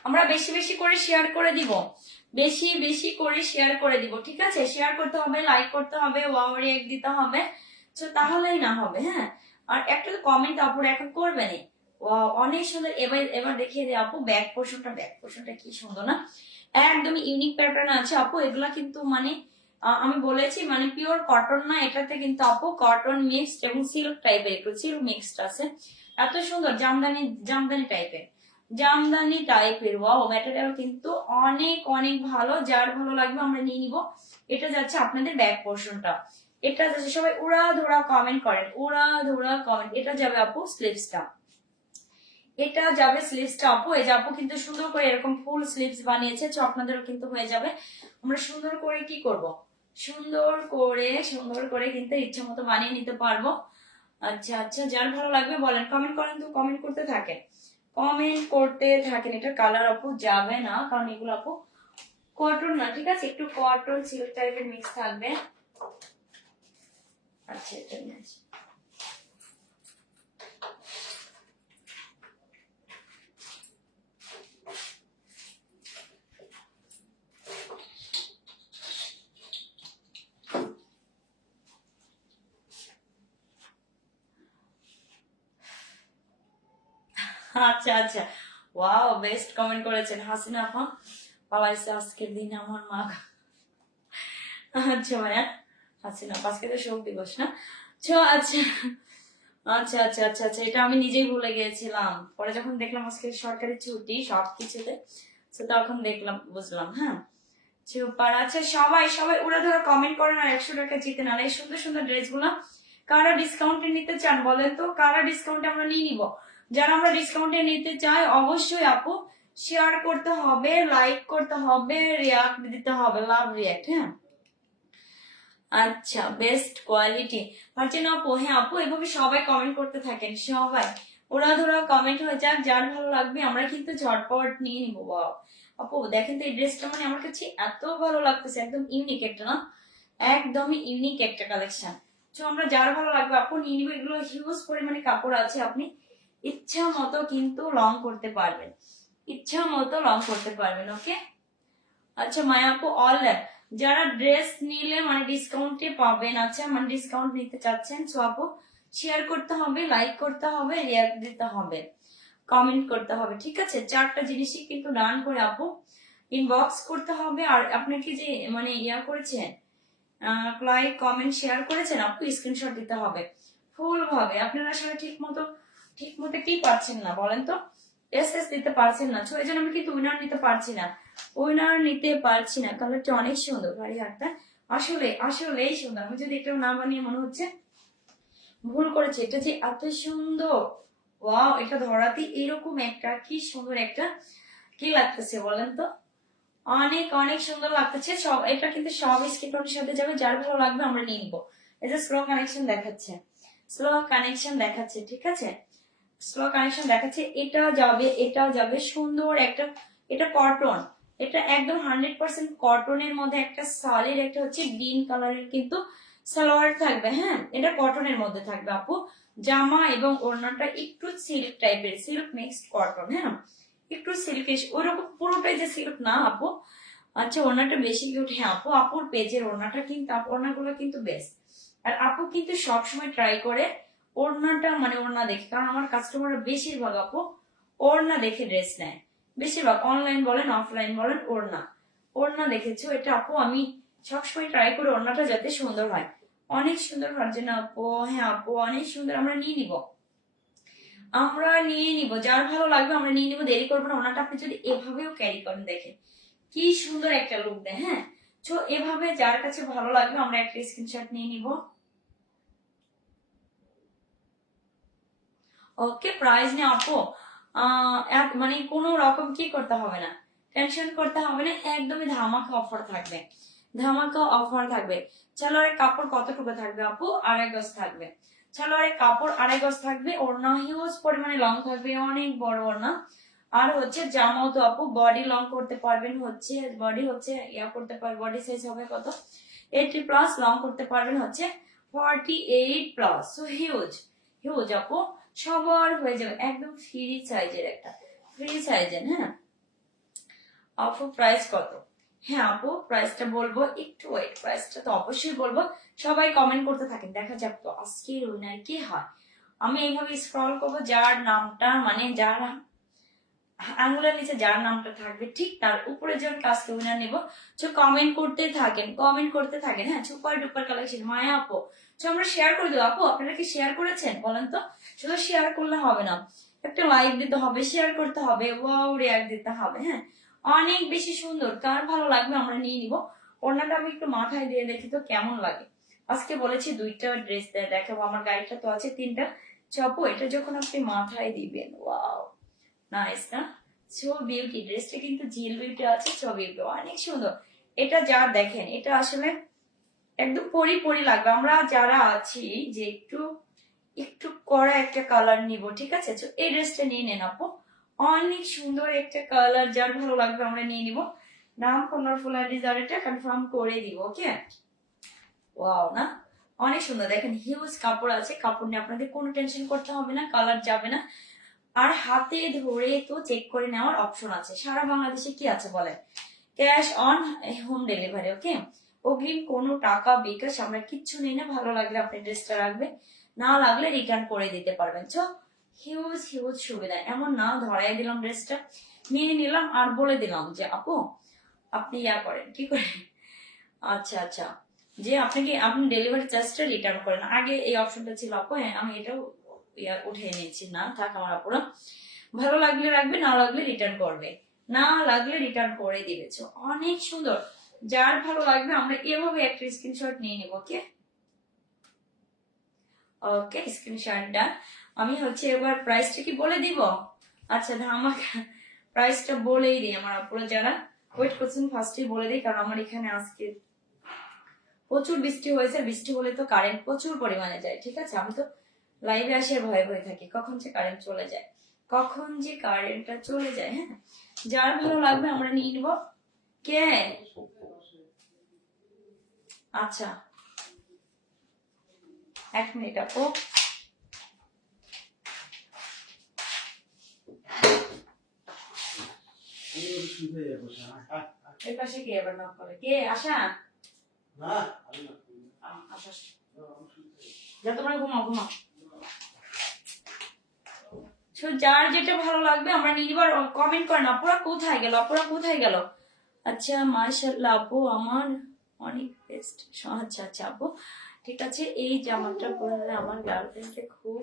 আমরা বেশি বেশি করে শেয়ার করে দিব, ঠিক আছে? শেয়ার করতে হবে, লাইক করতে হবে, ওয়াও রিঅ্যাক্ট দিতে হবে, তো তাহলেই না হবে, হ্যাঁ? আর একটা তো কমেন্ট আপুর এখন করবেনই, ওয়াও অনেক সুন্দর। এবার এবার দেখিয়ে দিই আপু ব্যাক পোর্শনটা কি সুন্দর না, একদমই ইউনিক প্যাটার্ন আছে আপু। এগুলা কিন্তু মানে আমি বলেছি মানে পিওর কটন না, এটাতে কিন্তু আপু কটন মিক্সড এবং সিল্ক টাইপের, একটু সিল্ক মিক্সড আছে। এত সুন্দর জামদানি জামদানি টাইপের, জামদানি টাইপের। ওয়াও ম্যাটেরিয়াল কিন্তু অনেক অনেক ভালো, যার ভালো লাগবে আমরা নিয়ে নিব। এটা যাচ্ছে আপনাদের ব্যাক পোর্শনটা, এটা যাচ্ছে সবাই উড়া ধরা কমেন্ট করেন, উড়া ধরা কমেন্ট। এটা যাবে আপু স্লিভসটা, এটা যাবে স্লিভসটা আপু। এই যে আপু কিন্তু সুন্দর করে এরকম ফুল স্লিভস বানিয়েছে, তো আপনাদেরও কিন্তু হয়ে যাবে। আমরা সুন্দর করে কি করব, সুন্দর করে কিন্তু ইচ্ছা মতো বানিয়ে নিতে পারবো। আচ্ছা আচ্ছা, যার ভালো লাগবে বলেন, কমেন্ট করেন, তো কমেন্ট করতে থাকেন, কমেন্ট করতে থাকেন। এটা কালার আপু যাবে না, কারণ এগুলো আপু কটন না, ঠিক আছে, একটু কটন সিল্ক টাইপের মিক্স থাকবে। আচ্ছা এটা নিয়ে আসি। আচ্ছা আচ্ছা, ওয়াও বেস্ট কমেন্ট করেছেন হাসিনা আপা, পালাইছে আজকের দিনে আমার মা। আচ্ছা ভাইয়া হাসিনা আপা, আজকে তো শোক দিবস না? আচ্ছা আচ্ছা আচ্ছা আচ্ছা আচ্ছা আচ্ছা, এটা আমি নিজেই ভুলে গিয়েছিলাম, পরে যখন দেখলাম আজকে সরকারি ছুটি সবকিছুতে, তো তখন দেখলাম বুঝলাম। হ্যাঁ সুপার। আচ্ছা সবাই সবাই উড়া ধরা কমেন্ট করেন আর 100 টাকা জিতে না। এই সুন্দর সুন্দর ড্রেস গুলো কারা ডিসকাউন্টে নিতে চান বলেন তো, কারা ডিসকাউন্টে আমরা নিয়ে নিব। যারা আমরা ডিসকাউন্টে নিতে চাই অবশ্যই আপু শেয়ার করতে হবে, লাইক করতে হবে, রিয়াক্ট দিতে হবে, লাভ রিয়াক্ট। হ্যাঁ আচ্ছা বেস্ট কোয়ালিটি পারছেন আপু। হ্যাঁ আপু এভাবে সবাই কমেন্ট করতে থাকেন, সবাই ওরা ধরা কমেন্ট হয়ে যাক, যার ভালো লাগবে আমরা কিন্তু ঝটপট নিয়ে নিবো। বাবা আপু দেখেন তো এই ড্রেসটা মানে আমার কাছে এত ভালো লাগতেছে, একদম ইউনিক একটা না, একদমই ইউনিক একটা কালেকশন। তো আমরা যার ভালো লাগবে আপু নিয়ে নিবো। এগুলো হিউজ পরিমাণে কাপড় আছে, আপনি ইচ্ছা মতো কিন্তু লং করতে পারবেন, ইচ্ছা মতো লং করতে পারবেন। ওকে আচ্ছা মায়া আপু অল, যারা ড্রেস নিলে মানে ডিসকাউন্টে পাবেন, আচ্ছা মানে ডিসকাউন্ট নিতে চাচ্ছেন, সো আপু শেয়ার করতে হবে, লাইক করতে হবে, রিয়াক্ট দিতে হবে, কমেন্ট করতে হবে, ঠিক আছে। চারটা জিনিসই কিন্তু ডান করে আপু ইনবক্স করতে হবে। আর আপনি কি যে মানে ইয়া করেছেন, লাইক কমেন্ট শেয়ার করেছেন আপু, স্ক্রিনশট দিতে হবে ফুল ভাবে। আপনারা আসলে ঠিক মতো কি পাচ্ছেন না বলেন তো, এস এস দিতে পারছেন না, তো এই জন্য আমি কিন্তু উইনার নিতে পারছি না, উইনার নিতে পারছি না। কালারটা অনেক সুন্দর, ভারী হাতটা আসলে আসলেই সুন্দর। আমি যদি এটা না বানিয়ে মনে হচ্ছে ভুল করেছে, এটা যে এত সুন্দর। ওয়াও এটা ধরাতে এরকম একটা কি সুন্দর একটা কি লাগতেছে বলেন তো, অনেক অনেক সুন্দর লাগতেছে। সব এটা কিন্তু সব স্কিন টোনের সাথে যাবে, যার ভালো লাগবে আমরা নিয়ে নিবো। এই যে স্লো কানেকশন দেখাচ্ছে, স্লো কানেকশন দেখাচ্ছে, ঠিক আছে, স্লো কানেকশন দেখাচ্ছে। এটা যাবে সুন্দর একটা, এটা কটন, এটা একদম 100% কটনের মধ্যে একটা সলিড একটা হচ্ছে গ্রিন কালারের কিন্তু সালোয়ার থাকবে। হ্যাঁ এটা কটনের মধ্যে থাকবে আপু, জামা এবং ওড়নাটা একটু সিল্ক টাইপের, সিল্ক মিক্সড কটন। হ্যাঁ একটু সিল্কিশ, ওরকম পুরোটাই যে সিল্ক না আপু। আচ্ছা ওড়নাটা বেশি কিউট। হ্যাঁ আপু আপুর পেজের ওড়নাটা কিন্তু ওড়নাগুলো কিন্তু বেস্ট। আর আপু কিন্তু সবসময় ট্রাই করে ওড়নাটা মানে ওড়না দেখে, কারণ আমার কাস্টমাররা বেশিরভাগ আপু ওড়না দেখে ড্রেস নেয়, বেশিরভাগ অনলাইন বলেন অফলাইন বলেন ওড়না, ওড়না দেখেছো। এটা আপু আমি সবসময় ট্রাই করি ওড়নাটা যাতে সুন্দর হয়, অনেক সুন্দর হওয়ার জন্য আপু। হ্যাঁ আপু অনেক সুন্দর, আমরা নিয়ে নিব, আমরা নিয়ে নিব, যার ভালো লাগবে আমরা নিয়ে নিব, দেরি করবো না। ওনাটা আপনি যদি এভাবেও ক্যারি করেন দেখেন কি সুন্দর একটা লুক দেয়। হ্যাঁ তো এভাবে যার কাছে ভালো লাগবে আমরা একটা স্ক্রিনশট নিয়ে নিব। ওকে প্রাইস নিয়ে আপু মানে কোনো রকম কি করতে হবে না, টেনশন করতে হবে না, একদমই ধামাকা অফার থাকবে, ধামাকা অফার থাকবে। সালোয়ারের কাপড় কতটুকু থাকবে আপু, 2.5 গজ থাকবে, সালোয়ারের কাপড় 2.5 গজ থাকবে, ওড়না হিউজ পরিমাণে লং থাকবে, অনেক বড় ওড়না। আর হচ্ছে জামাও তো আপু বডি লং করতে পারবেন, হচ্ছে বডি হচ্ছে ইয়া করতে পারবেন, বডি সাইজ হবে কত 80+, লং করতে পারবেন হচ্ছে 48+, সো হিউজ হিউজ আপু, সবার হয়ে যাবে, একদম ফ্রি সাইজের একটা, ফ্রি সাইজের। হ্যাঁ আপু প্রাইস কত, হ্যাঁ আপু প্রাইসটা বলবো, একটু ওয়েট, প্রাইসটা তো অবশ্যই বলবো, সবাই কমেন্ট করতে থাকেন, দেখা যাক তো আজকের উইনার কি হয়, আমি এইভাবে স্ক্রল করবো, যার নামটা মানে যার আঙুলের নিচে যার নামটা থাকবে ঠিক তার উপরে যখন কাজকে উইনার নেবো। কমেন্ট করতে থাকেন, কমেন্ট করতে থাকেন। হ্যাঁ, সুপার ডুপার কালেকশন মায়া আপু। আমরা শেয়ার করে দেবো। আপু আপনারা কি শেয়ার করেছেন বলেন তো? শুধু শেয়ার করলে হবে না, একটা লাইক দিতে হবে, শেয়ার করতে হবে, ওয়াও রিয়াক্ট দিতে হবে। হ্যাঁ, অনেক বেশি সুন্দর, কার ভালো লাগবে আমরা নিয়ে নিব। ওড়নাটা আমি একটু মাথায় দিয়ে দেখি তো কেমন লাগে। আজকে বলেছি 2টা ড্রেস দেখাবো, আমার গাড়িটা তো আছে 3টা। আপু এটা যখন আপনি মাথায় দিবেন, ওয়াও নাইস না? সো বিউটি, ড্রেসটা কিন্তু জিল বিউটি আছে, সো বিউটি অনেক সুন্দর। এটা যা দেখেন, এটা আসলে একদম পরি পরি লাগবে। আমরা যারা আছি যে একটু একটু কড়া একটা কালার নিব, ঠিক আছে? তো এই ড্রেসটা নিয়ে নেন আপু, অনেক সুন্দর একটা কালার, যার ভালো লাগবে আমরা নিয়ে নিব। নাম কর্নারফুল ডিজাইনটা কনফার্ম করে দিব, ওকে? ওয়াও না, অনেক সুন্দর। দেখেন হিউজ কাপড় আছে, কাপড় নিয়ে আপনাদের কোনো টেনশন করতে হবে না, কালার যাবে না। আর হাতে ধরে তো চেক করে নেওয়ার অপশন আছে। সারা বাংলাদেশে কি আছে বলেন? ক্যাশ অন হোম ডেলিভারি, ওকে? অগ্রিম কোনো টাকা বিকাশ আমরা কিচ্ছু নেই না। ভালো লাগলে আপনি ড্রেসটা রাখবে, না লাগলে রিটার্ন করে দিতে পারবেন। তো হিউজ হিউজ সুবিধা। এমন না ধরাই দিলাম ড্রেসটা, নিয়ে নিলাম আর বলে দিলাম যে আপু আপনি ইয়া করেন, কি করেন? আচ্ছা আচ্ছা, যে আপনি ডেলিভারি চার্জটা রিটার্ন করেন। আগে এই অপশনটা ছিল আপু, হ্যাঁ আমি এটাও উঠে নিয়েছি। না থাক আমার আপুরা, ভালো লাগলে রাখবে, না লাগলে রিটার্ন করবে, না লাগলে রিটার্ন করে দিবে। অনেক সুন্দর, যার ভালো লাগবে আমরা এভাবে একটা স্ক্রিনশট নিয়ে নেব, ওকে? ওকে, স্ক্রিনশটটা আমি এবার প্রাইসটা কি বলে দিব? আচ্ছা আমাকে প্রাইসটা বলেই দিই। আমার আপুরা যারা ওয়েট করছেন ফার্স্টে বলে দিই, কারণ আমার এখানে আজকে প্রচুর বৃষ্টি হয়েছে। বৃষ্টি হলে তো কারেন্ট প্রচুর পরিমাণে যায়, ঠিক আছে? আমি তো লাইভে আসে ভয়ে ভয়ে থাকি কখন যে কারেন্ট চলে যায়, কখন যে কারেন্টটা চলে যায়। হ্যাঁ, যার ভালো লাগবে আমরা নিয়ে নিব। কে? আচ্ছা এক মিনিট আপু, এর পাশে কে আবার নক করে? কে? আশা? আশা যা, তোমরা ঘুমাও ঘুমাও। যার যেটা ভালো লাগবে আমরা নিয়ে নিব। কমেন্ট করেন আপুরা কোথায় গেল, আপুরা কোথায় গেল? আচ্ছা মাশাআল্লাহ আপু আমার অনেক বেস্ট। আচ্ছা আচ্ছা আপু ঠিক আছে, এই জামাটা পরলে আমার গার্লফ্রেন্ডকে খুব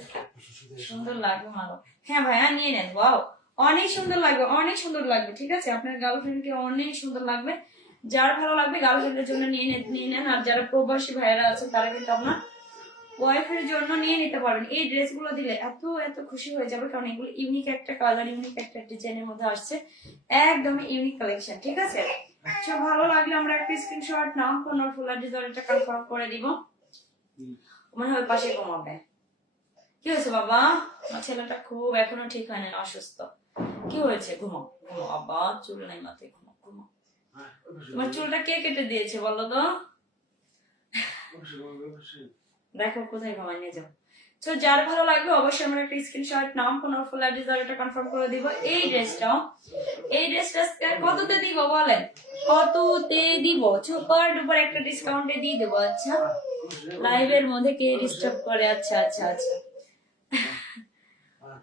সুন্দর লাগবে মালো। হ্যাঁ ভাইয়া নিয়ে নেন, ওয়াও অনেক সুন্দর লাগবে, অনেক সুন্দর লাগবে, ঠিক আছে? আপনার গার্লফ্রেন্ডকে অনেক সুন্দর লাগবে। যার ভালো লাগবে গার্লফ্রেন্ডের জন্য নিয়ে নেন। আর যারা প্রবাসী ভাইয়েরা আছে তারা কিন্তু আপনার ওয়াইফের জন্য নিয়ে নিতে পারবেন। এই ড্রেসগুলো দিলে এত এত খুশি হয়ে যাবে, কারণ এগুলো ইউনিক একটা কালার, ইউনিক একটা ডিজাইনের মধ্যে আসছে, একদমই ইউনিক কালেকশন, ঠিক আছে? ভালো লাগলে আমরা একটা স্ক্রিনশট নাম কর্নারফুল ডিজাইনটা কনফার্ম করে দিব। মনে হয় পাশে ঘুমাবে। কি হয়েছে বাবা? আমার ছেলেটা খুব এখনো ঠিক হয় না, অসুস্থ। কি হয়েছে? ঘুমাও ঘুমাও, আব্বা চুল নাই মাথায়, ঘুমাও ঘুমাও। তোমার চুলটা কে কেটে দিয়েছে বলো তো? দেখো কোথায় ঘুমায়, নিয়ে যাও। তো যার ভালো লাগবে অবশ্যই আমরা একটা স্ক্রিনশট নাম কর্নারফুল ডিজাইনটা কনফার্ম করে দিব। এই ড্রেসটা কততে দিব বলেন? কততে দিব? সুপার ডুপার একটা ডিসকাউন্টে দিয়ে দেবো। আচ্ছা লাইভের মধ্যে কে ডিস্টার্ব করে? আচ্ছা আচ্ছা আচ্ছা,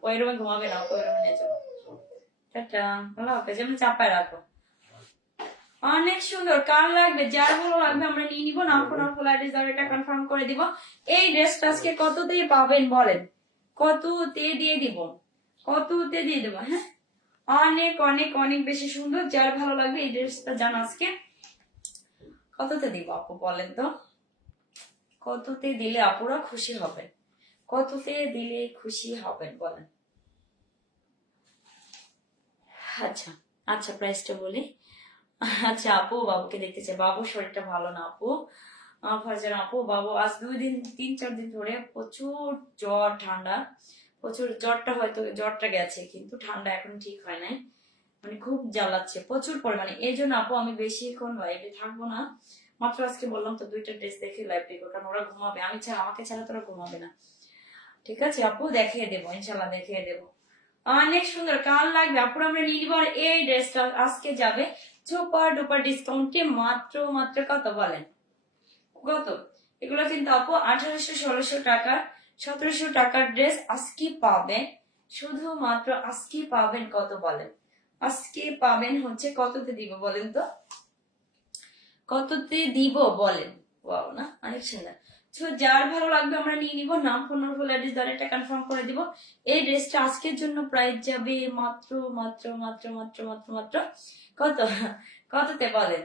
ওই রুমে ঘুমাবে না, ওই রুমে নিয়ে যাবো। টাটা, ভালো হবে, যেমন চাপায় রাখো। অনেক সুন্দর, কার লাগবে যার ভালো লাগবে আমরা নিয়ে নিব। নাম কর্নারফুল ডিজাইনটা কনফার্ম করে দিব। এই ড্রেসটা আজকে কততে পাবেন বলেন? কততে দিয়ে দিব? কততে দিয়ে দেবো? হ্যাঁ, অনেক অনেক অনেক বেশি সুন্দর। যার ভালো লাগবে এই ড্রেসটা জান আজকে কততে দিব আপু বলেন তো? কততে দিলে আপুরা খুশি হবেন? কততে দিলে খুশি হবেন বলেন? আচ্ছা আচ্ছা প্রাইসটা বলি। আচ্ছা আপু বাবুকে দেখতে চাই, বাবুর শরীরটা ভালো না আপু। ফারজান আপু বাবু আজ 3-4 দিন ধরে প্রচুর জ্বর ঠান্ডা, প্রচুর জ্বরটা হয়তো জ্বরটা গেছে কিন্তু ঠান্ডা এখন ঠিক হয় নাই, মানে খুব জ্বালাচ্ছে প্রচুর পরিমাণে। এই জন্য আপু আমি বেশিক্ষণ লাইভে থাকবো না, মাত্র আজকে বললাম তো 2টা ড্রেস দেখে লাইভ দেখবো, কারণ ওরা ঘুমাবে, আমাকে ছাড়া তোরা ঘুমাবে না, ঠিক আছে আপু? দেখিয়ে দেবো ইনশাল্লাহ, দেখিয়ে দেবো। অনেক সুন্দর, কার লাগবে আপুরা আমরা নিয়ে নিব। আর এই ড্রেসটা আজকে যাবে সুপার ডুপার ডিসকাউন্টে মাত্র মাত্র কত বলেন? কত? এগুলো কিন্তু আপু 1800-1600 টাকা 1700 টাকার ড্রেস আজকে পাবেন, শুধুমাত্র আজকে পাবেন কত বলেন? আজকে পাবেন হচ্ছে কততে দিব বলেন তো, কততে দিব বলেন? ওয়াও না, অনেক সুন্দর। তো যার ভালো লাগবে আমরা নিয়ে নিব, নাম ফোন নম্বর ফুল অ্যাড্রেস দ্বারা এটা কনফার্ম করে দিব। এই ড্রেসটা আজকের জন্য প্রাইস যাবে মাত্র মাত্র মাত্র মাত্র মাত্র মাত্র কত, কততে বলেন?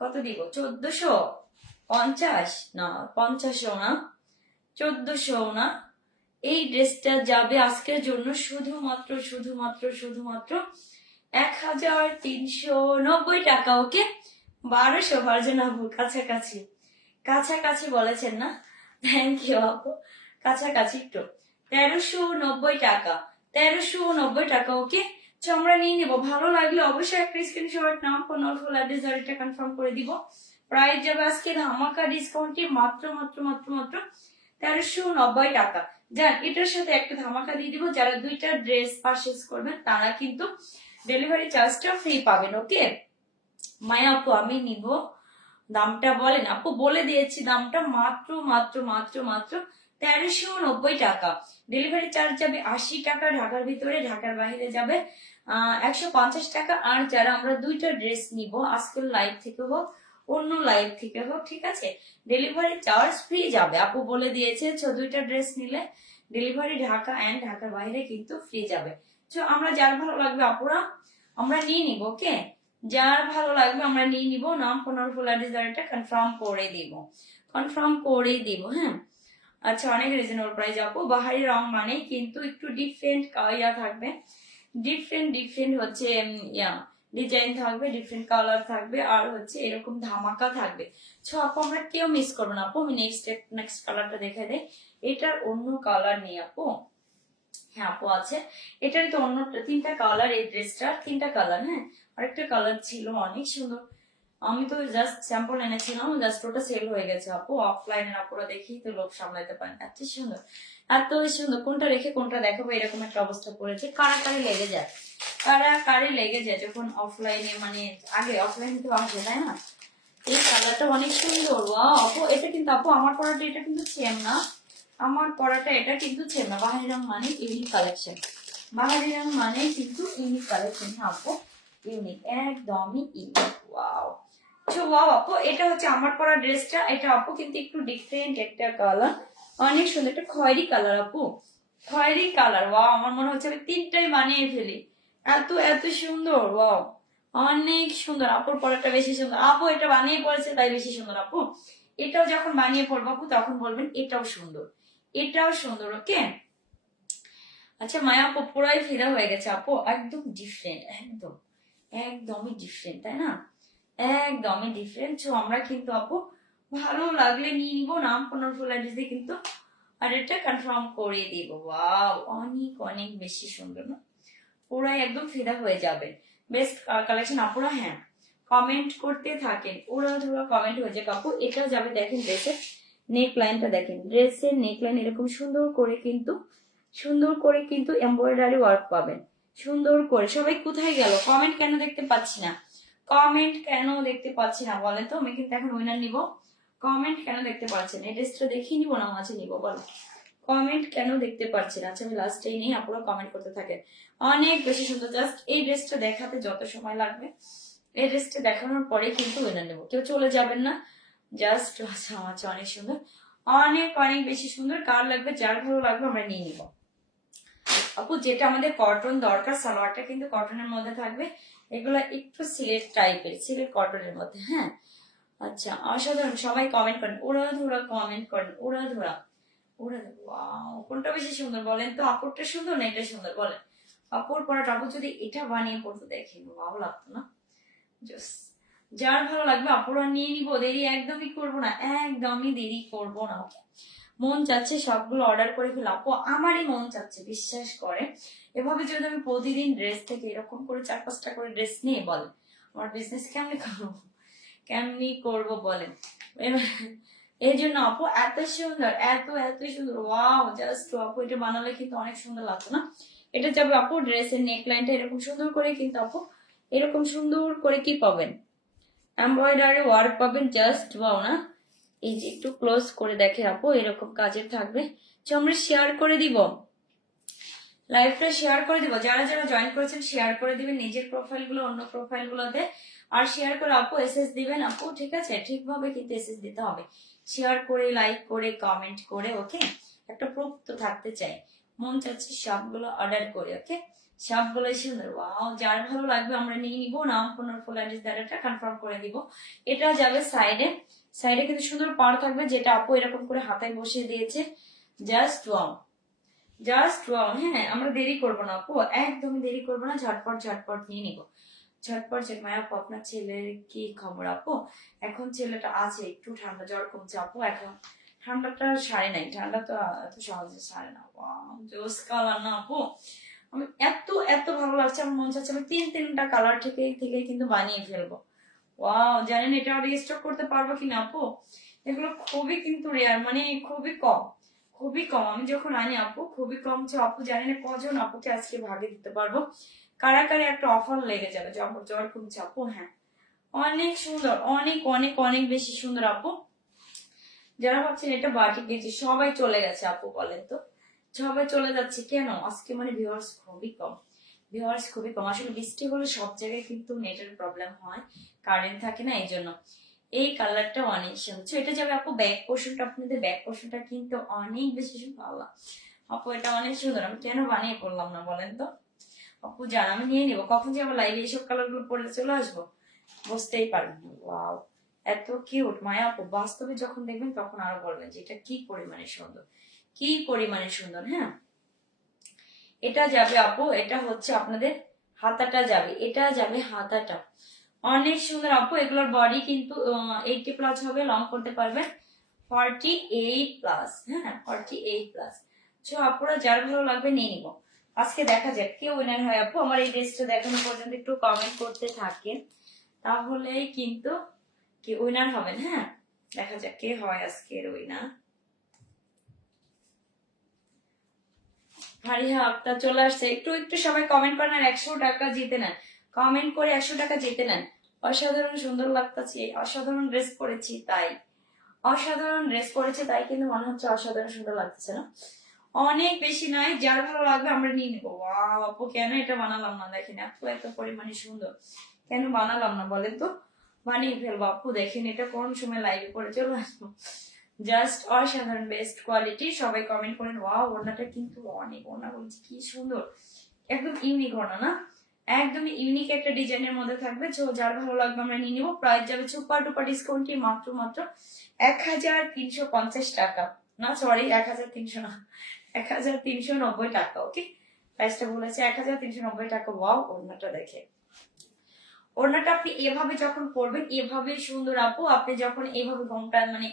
কত দিব? 1450 না, 50ও না, 1400 না। এই ড্রেসটা যাবে আজকের জন্য শুধুমাত্র শুধুমাত্র শুধুমাত্র 1390 টাকা। ওকে, 1200 ভার্জন আপু, কাছাকাছি কাছাকাছি বলেছেন না, থ্যাংক ইউ আপু, কাছাকাছি একটু। 1390 টাকা, 1390 টাকা। ওকে, তো আমরা নিয়ে নিবো। ভালো লাগলে অবশ্যই একটা স্ক্রিনশট, নাম ফোন ফুল অ্যাড্রেস আর এটা কনফার্ম করে দিব। প্রাইস যাবে আজকে ধামাকা ডিসকাউন্টে মাত্র মাত্র মাত্র মাত্র 1390 টাকা। যান, এটার সাথে একটা ধামাকা দিয়ে দিব, যারা দুইটা ড্রেস পারচেজ করবেন তারা কিন্তু ডেলিভারি চার্জটা ফ্রি পাবেন। ওকে মায়া আপু, আমি নিব, দামটা বলেন আপু? বলে দিয়েছি দামটা, মাত্র মাত্র মাত্র মাত্র 1390 টাকা। ডেলিভারি চার্জ যাবে 80 টাকা ঢাকার ভিতরে, ঢাকার বাইরে যাবে 150 টাকা। আর যারা আমরা দুইটা ড্রেস নিব আজকের লাইভ থেকে হোক অন্য লাইভ থেকে হোক, ঠিক আছে, ডেলিভারি চার্জ ফ্রি যাবে। আপু বলে দিয়েছে, দুইটা ড্রেস নিলে ডেলিভারি ঢাকা এন্ড ঢাকার বাইরে কিন্তু ফ্রি যাবে। তো আমরা যার ভালো লাগবে আপুরা আমরা নিয়ে নিব। ওকে, যার ভালো লাগবে আমরা নিয়ে নিব, নাম ফোন আর ফুল অ্যাড্রেস এটা কনফার্ম করে দিব, কনফার্ম করে দিব। হ্যাঁ, আচ্ছা, অনেক রিজনেবল প্রাইস আপু। বাহারি রং মানে কিন্তু একটু ডিফারেন্ট ইয়া থাকবে, ডিফারেন্ট ডিফারেন্ট হচ্ছে ইয়া ডিজাইন থাকবে, ডিফারেন্ট কালার থাকবে, আর হচ্ছে এরকম ধামাকা থাকবে। সো আপু আমরা কেউ মিস করবো না আপু। আমি নেক্সট কালারটা দেখে দেই, এটার অন্য কালার নেই আপু। হ্যাঁ আপু আছে, এটার তো অন্য তিনটা কালার, এই ড্রেসটার তিনটা কালার। হ্যাঁ, আরেকটা কালার ছিল অনেক সুন্দর, আমি তো জাস্ট স্যাম্পল এনেছিলাম, জাস্ট ওটা সেল হয়ে গেছে আপু। অফলাইনের আপুরা দেখি তো লোক সামলাইতে পারেন, এত সুন্দর এত সুন্দর, কোনটা রেখে কোনটা দেখাবো এরকম একটা অবস্থা পড়েছে। কারাকারি লেগে যায়, কারাকারি লেগে যায় যখন অফলাইনে, মানে আগে অফলাইনে তো আসে, তাই না? এই কালারটা অনেক সুন্দর। ওয়াও আপু, এটা কিন্তু আপু আমার পরাটা এটা কিন্তু সেম না, আমার পরাটা এটা কিন্তু সেম না। বাহারি রং মানে ইউনিক কালেকশন, বাহারি রং মানে কিন্তু ইউনিক কালেকশন। হ্যাঁ আপু, ইউনিক, একদমই ইউনিক। ওয়াও, ওয়াও আপু, এটা হচ্ছে আমার পরা ড্রেসটা, এটা আপু কিন্তু একটু ডিফারেন্ট একটা কালার, অনেক সুন্দর, একটা খয়েরি কালার আপু, খয়েরি কালার। ওয়াও, আমার মনে হচ্ছে আমি তিনটাই বানিয়ে ফেলি, এত এত সুন্দর। ওয়াও, অনেক সুন্দর। আপুর পরাটা বেশি সুন্দর আপু, এটা বানিয়ে পড়েছে তাই বেশি সুন্দর আপু। এটাও যখন বানিয়ে পড়বো আপু তখন বলবেন এটাও সুন্দর, এটাও সুন্দর। ওকে, আচ্ছা মায়া আপু পুরাই ফিদা হয়ে গেছে আপু, একদম ডিফারেন্ট, একদম একদমই ডিফারেন্ট, তাই না? একদমই ডিফারেন্ট। তো আমরা কিন্তু আপু ভালো লাগলে নিয়ে নিবো, নাম ফোন ফুল অ্যাড্রেস দিয়ে কিন্তু আর এটা কনফার্ম করে দিব। ওয়াও, অনেক অনেক বেশি সুন্দর না, পুরাই একদম ফিদা হয়ে যাবে। বেস্ট কালেকশন আপুরা। হ্যাঁ, কমেন্ট করতে থাকেন, ওরা ধরো কমেন্ট হয়ে যায় কাপু। এটাও যাবে, দেখেন ড্রেসের নেক লাইনটা দেখেন, ড্রেসের নেক লাইন এরকম সুন্দর করে কিন্তু, সুন্দর করে কিন্তু এমব্রয়ডারি ওয়ার্ক পাবেন, সুন্দর করে। সবাই কোথায় গেল? কমেন্ট কেন দেখতে পাচ্ছি না, কমেন্ট কেন দেখতে পাচ্ছি না বলেন তো? আমি কিন্তু এখন উইনার নিব, কমেন্ট কেন দেখতে পাচ্ছেন? এই ড্রেসটা দেখিয়ে নিবো না মাঝে নিবো বলো, কমেন্ট কেন দেখতে পাচ্ছি না? আচ্ছা আমি লাস্টেই নেই, আপনারা কমেন্ট করতে থাকেন। অনেক বেশি সুন্দর, জাস্ট এই ড্রেসটা দেখাতে যত সময় লাগবে, এই ড্রেসটা দেখানোর পরে কিন্তু উইনার নেবো, কেউ চলে যাবেন না। জাস্ট আচ্ছা আচ্ছা, অনেক সুন্দর, অনেক অনেক বেশি সুন্দর। কার লাগবে, যার ভালো লাগবে আমরা নিয়ে নিব আপু। যেটা আমাদের কটন দরকার, সালোয়ারটা কিন্তু কটনের মধ্যে থাকবে, এগুলো একটু সিলেট টাইপের, সিলেট কটনের মধ্যে। হ্যাঁ, আচ্ছা অসাধারণ, সবাই কমেন্ট করেন, ওরা ধরা কমেন্ট করেন, ওরা ধরা ওরা। ওয়াও, কোনটা বেশি সুন্দর বলেন তো? আপুরটা সুন্দর না এটা সুন্দর বলেন? আপুর পরাটা আপু যদি এটা বানিয়ে পড়তে দেখেন ভালো লাগতো না? যার ভালো লাগবে আপুরা নিয়ে নিবো, দেরি একদমই করবো না, একদমই দেরি করবো না। মন চাচ্ছে সবগুলো অর্ডার করে ফেল আপু, আমারই মন চাচ্ছে, বিশ্বাস করে। এভাবে যদি আমি প্রতিদিন ড্রেস থেকে এরকম করে 4-5টা করে ড্রেস নিয়ে বলেন, আমার বিজনেস কেমনি করবো, কেমনি করবো বলেন? এই জন্য আপু এত সুন্দর, এত এত সুন্দর। ওয়াও, জাস্ট আপু এটা বানালে কিন্তু অনেক সুন্দর লাগতো না? এটা যাবে আপু ড্রেসের নেক লাইনটা এরকম সুন্দর করে কিন্তু আপু, এরকম সুন্দর করে কি পাবেন, এমব্রয়ডারি ওয়ার্ক পাবেন, জাস্ট ওয়াও না, এই যে একটু ক্লোজ করে দেখে আপু, এরকম কাজের থাকবে। তো আমরা শেয়ার করে দিব, লাইভটা শেয়ার করে দিব, যারা যারা জয়েন করেছেন শেয়ার করে দিবেন নিজের প্রোফাইল গুলো অন্য প্রোফাইল গুলোতে, আর শেয়ার করে আপু এসএস দিবেন আপু, ঠিক আছে? ঠিকভাবে কিন্তু এসএস দিতে হবে, শেয়ার করে লাইক করে কমেন্ট করে, ওকে? একটা প্রুফ তো থাকতে চাই। মন চাচ্ছে সবগুলো অর্ডার করে, ওকে? সবগুলোই সুন্দর, ওয়াও! যার ভালো লাগবে আমরা নিয়ে নিব, নাম ফোন ফুল অ্যাড্রেস ডাটাটা কনফার্ম করে দিব। এটা যাবে সাইডে, সাইডে কিন্তু সুন্দর পাড় থাকবে, যেটা আপু এরকম করে হাতায় বসিয়ে দিয়েছে। Just wow, just wow. হ্যাঁ, আমরা দেরি করবো না আপু, একদমই দেরি করবো না, ঝটপট ঝটপট নিয়ে নিব, ঝটপট ঝটমায়। আপু আপনার ছেলের কি খবর আপু? এখন ছেলেটা আছে একটু ঠান্ডা, জ্বর কমছে আপু, এখন ঠান্ডাটা সারে নাই, ঠান্ডা তো এত সহজে সারে না। জোস কালার না আপু, আমি এত এত ভালো লাগছে, আমার মন চাচ্ছে আমি তিনটা কালার থেকে থেকে কিন্তু বানিয়ে ফেলবো। ওয়াও, জানেন এটা রিস্টক করতে পারবো কিনা আপু? এগুলো খুবই কিন্তু রেয়ার, মানে খুবই কম, খুবই কম। আমি যখন আনি আপু খুবই কম। আপু জানি না কজন আপুকে আজকে ভাগে দিতে পারবো, কারা কারা একটা অফার লেগে যাবে। জ্বর কমছে আপু, হ্যাঁ অনেক সুন্দর, অনেক অনেক অনেক বেশি সুন্দর আপু। যারা ভাবছেন এটা বাটিক গেছি, সবাই চলে গেছে আপু, বলেন তো সবাই চলে যাচ্ছে কেন আজকে? মানে ভিউয়ার্স খুবই কম, ভিউয়ার্স খুবই কম। আসলে বৃষ্টি হলে সব জায়গায় কিন্তু নেটের প্রবলেম হয়, কারেন্ট থাকে না, এই জন্য। এই কালারটা অনেক সুন্দর, এটা যাবে আপু ব্যাক পোর্শনটা, আপনাদের ব্যাক পোর্শনটা কিন্তু অনেক বেশি ভালো আপু, এটা অনেক সুন্দর। আমি কেন বানিয়ে করলাম না বলেন তো আপু? জান আমি নিয়ে নিবো, কখন যে আমার লাইভে এইসব কালার গুলো পরে চলে আসবো বুঝতেই পারবেন। ওয়াও, এত কিউট মায়া আপু, বাস্তবে যখন দেখবেন তখন আরো বলবেন যে এটা কি পরিমাণে সুন্দর, কি পরিমাণে সুন্দর। হ্যাঁ, এটা যাবে আপু, এটা হচ্ছে আপনাদের হাতাটা যাবে, এটা যাবে হাতাটা, অনেক সুন্দর আপু। এগুলোর বডি কিন্তু 80+ হবে, লং করতে পারবেন 48+, হ্যাঁ 48+। সো আপুরা যার ভালো লাগবে নিয়ে নিব। আজকে দেখা যাক কে উইনার হয় আপু, আমার এই ড্রেসটা দেখানো পর্যন্ত একটু কমেন্ট করতে থাকেন, তাহলেই কিন্তু কি উইনার হবেন। হ্যাঁ, দেখা যাক কে হয় আজকের উইনার। ফারিহা আক্তার চলে আসছে, একটু একটু সবাই কমেন্ট করেন আর 100 টাকা জিতে নেন, কমেন্ট করে 100 টাকা জিতে নেন। অসাধারণ সুন্দর লাগতেছে, অসাধারণ ড্রেস পরেছি তাই, অসাধারণ ড্রেস পরেছে তাই কিন্তু মনে হচ্ছে অসাধারণ সুন্দর লাগতেছে না? অনেক বেশি নাই, যার ভালো লাগবে আমরা নিয়ে নিবো। ওয়াও আপু, কেন এটা বানালাম না? দেখেন আপু এত পরিমাণে সুন্দর, কেন বানালাম না বলেন তো? বানিয়ে ফেলবো আপু, দেখেন এটা কোন সময় লাইভে করে চলে আসবো। জাস্ট অসাধারণ, বেস্ট কোয়ালিটি। সবাই কমেন্ট করেন। ওয়াও, ওড়নাটা কিন্তু অনেক, ওড়না বলছি কি সুন্দর, একদম ইউনিক ওড়না না, একদমই ইউনিক একটা ডিজাইনের মধ্যে থাকবে। যার ভালো লাগবে আমরা নিয়ে নিবো। প্রাইস যাবে সুপার টুপার ডিসকাউন্টে মাত্র মাত্র 1350 টাকা, না সরি 1300 না, 1390 টাকা। ওকে, প্রাইসটা বলেছে 1390 টাকা। ওয়াও, ওড়নাটা দেখে, ওড়নাটা আপনি এভাবে যখন পরবেন এভাবে সুন্দর আপু, আপনি যখন এভাবে ঘোমটা মানে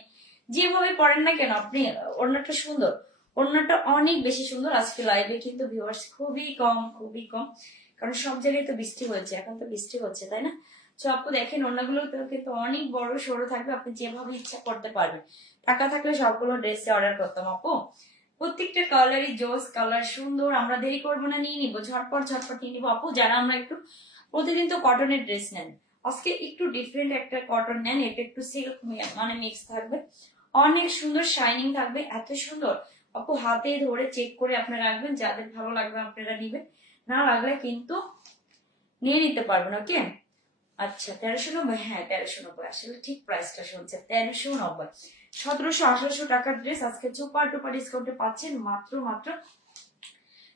যেভাবে পরেন না কেন আপনি, ওড়নাটা সুন্দর, ওড়নাটা অনেক বেশি সুন্দর। আজকে লাইভে কিন্তু ভিউয়ার্স খুবই কম, খুবই কম, কারণ সব জায়গায় তো বৃষ্টি হচ্ছে, এখন তো বৃষ্টি হচ্ছে তাই না? তো আপু দেখেন ওড়নাগুলো তো কিন্তু অনেক বড় সরু থাকবে, আপনি যেভাবে ইচ্ছা করতে পারবেন। টাকা থাকলে সবগুলো ড্রেসে অর্ডার করতাম আপু, প্রত্যেকটা কালারই জোস কালার, সুন্দর। আমরা দেরি করবো না, নিয়ে নিবো, ঝটপট ঝটপট নিয়ে নিবো আপু। যারা আমরা একটু প্রতিদিন তো কটনের ড্রেস নেন, আজকে একটু ডিফারেন্ট একটা কটন নেন, এটা একটু সিল্ক মানে মিক্স থাকবে, অনেক সুন্দর শাইনিং থাকবে, এত সুন্দর আপু। হাতে ধরে চেক করে আপনারা রাখবেন, যাদের ভালো লাগবে আপনারা নিবেন, না লাগলে কিন্তু নিয়ে নিতে পারবেন। ওকে, আচ্ছা 1390, হ্যাঁ 1390, আসলে ঠিক প্রাইসটা শুনছে 1390, 1700-1800 টাকার ড্রেস আজকে সুপার টুপার ডিসকাউন্টে পাচ্ছেন মাত্র মাত্র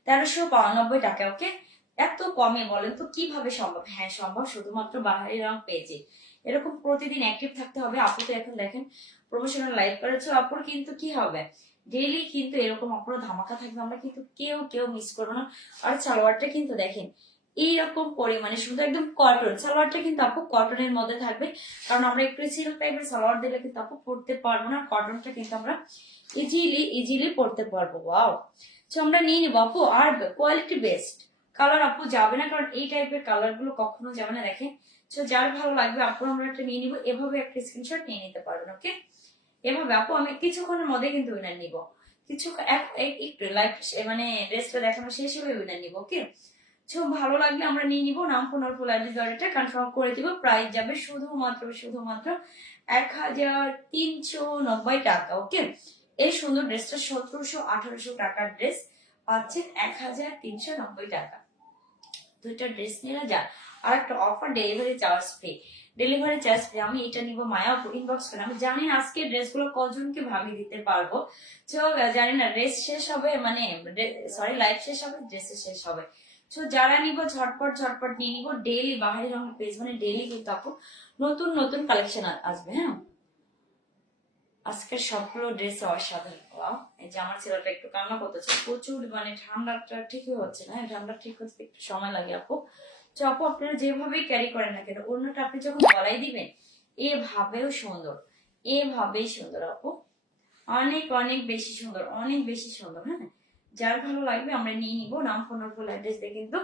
1392 টাকা। ওকে, এত কমে বলেন তো কিভাবে সম্ভব? হ্যাঁ সম্ভব, শুধুমাত্র বাহারি রং পেজে। এরকম প্রতিদিন অ্যাক্টিভ থাকতে হবে আপু। তো এখন দেখেন প্রমোশনাল লাইভ করেছে আপুর, কিন্তু কি হবে ডেইলি কিন্তু এরকম অপরাধ ধামাকা থাকবে, আমরা কিন্তু কেউ কেউ মিস করবো না। আর সালোয়ারটা কিন্তু দেখেন এইরকম পরিমাণে সুন্দর, একদম কটন সালোয়ারটা কিন্তু আপু কটনের মধ্যে থাকবে, কারণ আমরা একটু সিল্ক টাইপের সালোয়ার দিলে কিন্তু আপু পরতে পারবো না, কটনটা কিন্তু আমরা ইজিলি ইজিলি পরতে পারবো। ওয়াও, তো আমরা নিয়ে নিবো আপু, আর কোয়ালিটি বেস্ট কালার আপু যাবে না, কারণ এই টাইপের কালার গুলো কখনো যাবে না। দেখেন, তো যার ভালো লাগবে আপু আমরা একটা নিয়ে নিবো, এভাবে একটা স্ক্রিনশট নিয়ে নিতে পারবেন। ওকে, এভাবে আপু আমি কিছুক্ষণের মধ্যে কিন্তু উইনার নিব, কিছু একটু লাইভ মানে ড্রেসটা দেখানো শেষ হলে উইনার নিব। ওকে, ভালো লাগলে আমরা নিয়ে নিবো, নাম ফোন আর ফুল অ্যাড্রেস অর্ডারটা কনফার্ম করে দিব। প্রাইস যাবে শুধুমাত্র 1390 টাকা। ওকে, এই সুন্দর ড্রেসটা 1700-1800 টাকার ড্রেস পাচ্ছেন 1390 টাকা। দুইটা ড্রেস নিয়ে যা। আর একটা offer, delivery charge free. Delivery charge free. আমি এটা নিব, মায়া ইনবক্স করে। আমি জানি না আজকে ড্রেসগুলো কজনকে ভাবিয়ে দিতে পারবো, জানি না ড্রেস শেষ হবে, মানে সরি লাইভ শেষ হবে, ড্রেস শেষ হবে। যারা নিব ঝটপট নিয়ে নিব। ডেইলি বাহারি রঙের পেজ, মানে ডেইলি কিন্তু আপু নতুন নতুন কালেকশন আসবে। হ্যাঁ, আজকের সবগুলো ড্রেস অসাধারণ। এই যে আমার ছেলেটা একটু কান্না করতেছে প্রচুর, মানে ঠান্ডাটা ঠিকই হচ্ছে না। ঠান্ডা ঠিক হচ্ছে একটু সময় লাগে আপু। আপু আপনারা যেভাবেই ক্যারি করেন না কেন, অন্যটা আপনি যখন গলায় দিবেন এভাবেই সুন্দর আপু, অনেক অনেক বেশি সুন্দর, অনেক বেশি সুন্দর। হ্যাঁ, যার ভালো লাগবে আমরা নিয়ে নিবো। নাম ফোন ফুল অ্যাড্রেস দিয়ে কিন্তু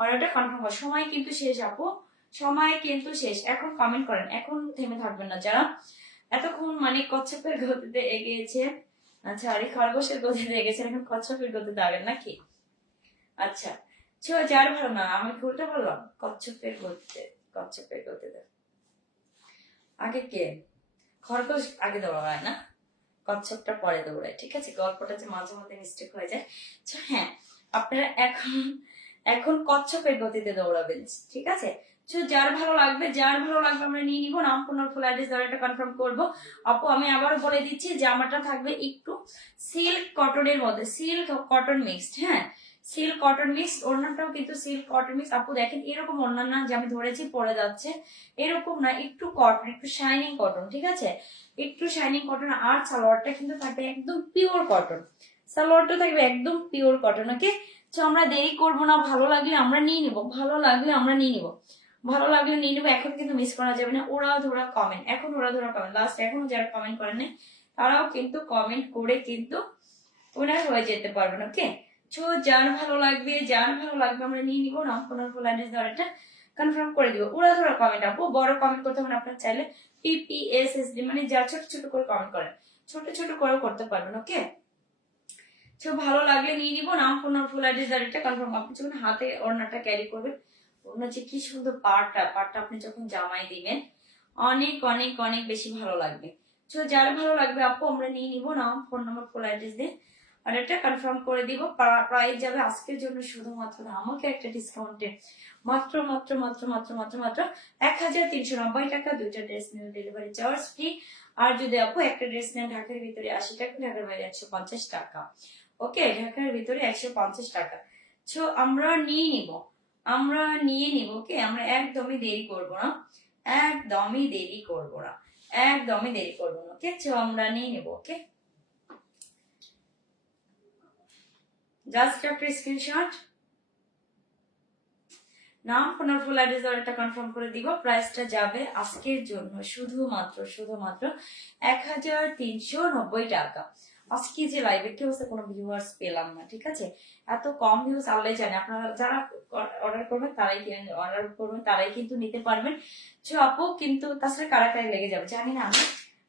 অর্ডারটা কনফার্ম হবে। সময় কিন্তু শেষ আপু, সময় কিন্তু শেষ। এখন কমেন্ট করেন, এখন থেমে থাকবেন না। যারা এতক্ষণ মানে কচ্ছপের গতিতে এগিয়েছে, আচ্ছা আরে খরগোশের গতিতে এগিয়েছেন, এখন কচ্ছপের গতিতে আগেন নাকি? আচ্ছা, যার ভালো না, আমি ভুলটা বললাম, কচ্ছপের গতিতে আগে কে? খরগোশ আগে দৌড়ায় না, কচ্ছপটা পরে দৌড়ায়। ঠিক আছে, গল্পটা যে মাঝে মধ্যে মিস্টেক হয়ে যায়। হ্যাঁ, আপনারা এখন কচ্ছপের গতিতে দৌড়াবেন। ঠিক আছে, যার ভালো লাগবে আমরা নিয়ে নিবো। নাম ফোন ফুল অ্যাড্রেস এটা কনফার্ম করবো। আপু আমি আবারও বলে দিচ্ছি, জামাটা থাকবে একটু সিল্ক কটনের মধ্যে, সিল্ক কটন মিক্সড। হ্যাঁ, সিল্ক কটন মিক্সড। ওড়নাটাও কিন্তু সিল্ক কটন মিক্স। আপু দেখেন এরকম ওড়না না যে আমি ধরেছি পরে যাচ্ছে, এরকম না, একটু কটন, একটু শাইনিং কটন। ঠিক আছে, একটু শাইনিং কটন। আর সালোয়ারটা কিন্তু থাকবে একদম পিওর কটন, সালোয়ারটা থাকবে একদম পিওর কটন। ওকে, আমরা দেরি করবো না, ভালো লাগলে আমরা নিয়ে নিবো, ভালো লাগলে নিয়ে নিবো। এখন কিন্তু মিস করা যাবে না। ওরা ধরা কমেন্ট, লাস্ট এখনো যারা কমেন্ট করেন তারাও কিন্তু কমেন্ট করে কিন্তু ওনার হয়ে যেতে পারবেন। ওকে, যার ভালো লাগবে আমরা নিয়ে নিবো। নাম ফোন ফুল অ্যাড্রেস ধরাটা কনফার্ম করে দিব। ওরা ধরা কমেন্ট আপু, বড় কমেন্ট করতে হবে আপনার চাইলে PPSSD, মানে যা ছোট ছোট করে কমেন্ট করেন, ছোট করেও করতে পারবেন। ওকে, ভালো লাগলে নিয়ে নিবো। নাম ফোন ফুল অ্যাড্রেস এটা কনফার্ম। আপনি যখন হাতে ওড়নাটা ক্যারি করবেন, ওড়না যে কি সুন্দর পাড়টা আপনি যখন জামাই দিবেন, অনেক অনেক অনেক বেশি ভালো লাগবে। যার ভালো লাগবে আপু আমরা নিয়ে নিবো। নাম ফোন নাম্বার ফুল অ্যাড্রেস দিয়ে আর এটা কনফার্ম করে দিব। প্রাইস যাবে আজকের জন্য শুধুমাত্র আমাকে একটা ডিসকাউন্টে মাত্র 1390 টাকা। দুইটা ড্রেস নিয়ে ডেলিভারি চার্জ ফ্রি। আর যদি আপু একটা ড্রেস নেন ঢাকার ভিতরে 80 টাকা, ঢাকার বাইরে 150 টাকা। ওকে, ঢাকার ভিতরে 150 টাকা। আমরা নিয়ে নিব। ওকে, আমরা একদমই দেরি করব না। ওকে, আমরা নিয়ে নিব। ওকে, জাস্ট একটা স্ক্রিনশট, নাম ফোন ফুল অ্যাড্রেস এটা কনফার্ম করে দিব। প্রাইসটা যাবে আজকের জন্য শুধুমাত্র 1390 টাকা। আজকে যে লাইভে কেউ কোনো ভিউয়ার্স পেলাম না। ঠিক আছে, এত কম ভিউজ আল্লাহ জানে। আপনারা যারা অর্ডার করবেন তারাই কিন্তু নিতে পারবেন। আপু কিন্তু তাছাড়া কারাকারি লেগে যাবে, জানি না আমি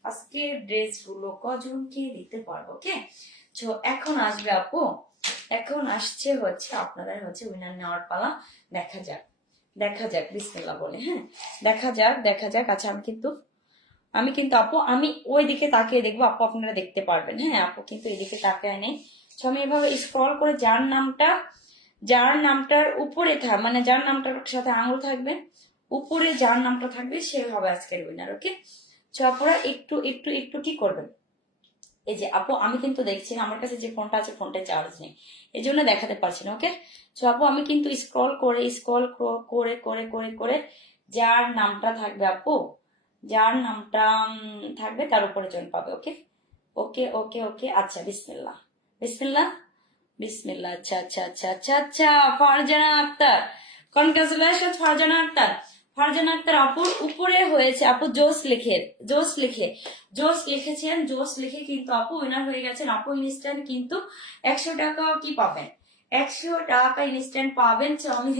আজকের ড্রেস গুলো কজনকে দিতে পারবো। ওকে, এখন আসবে আপু, এখন আসছে আপনাদের উইনার নেওয়ার পালা। দেখা যাক বিসমিল্লাহ বলে। হ্যাঁ, দেখা যাক। আচ্ছা, আমি কিন্তু আপু আমি ওই দিকে তাকিয়ে দেখবো আপু, আপনারা দেখতে পারবেন। হ্যাঁ, আপু কিন্তু এদিকে তাকিয়ে নেই। আমি এভাবে স্ক্রল করে যার নামটার উপরে মানে যার নামটার সাথে আঙুল থাকবে, উপরে যার নামটা থাকবে সে হবে আজকের উইনার। ওকে, আপনারা একটু কি করবেন, এই যে আপু আমি কিন্তু দেখছি আমার কাছে যে ফোনটা আছে ফোনটা চার্জ নেই, এই জন্য দেখাতে পারছি না। ওকে, আপু আমি কিন্তু স্ক্রল করে যার নামটা থাকবে আপু, যার নামটা থাকবে তার উপরে জন পাবে। ওকে ওকে ওকে ওকে আচ্ছা, বিসমিল্লাহ। আচ্ছা, ফারজানা আক্তার, কনগ্রাচুলেশন ফারজানা আক্তার আপুর উপরে হয়েছে আপু। জোস লিখে কিন্তু আপু উইনার হয়ে গেছেন। আপু ইনস্ট্যান্ট কিন্তু 100 টাকা কি পাবেন, 100 টাকা ইনস্ট্যান্ট পাবেন। আমি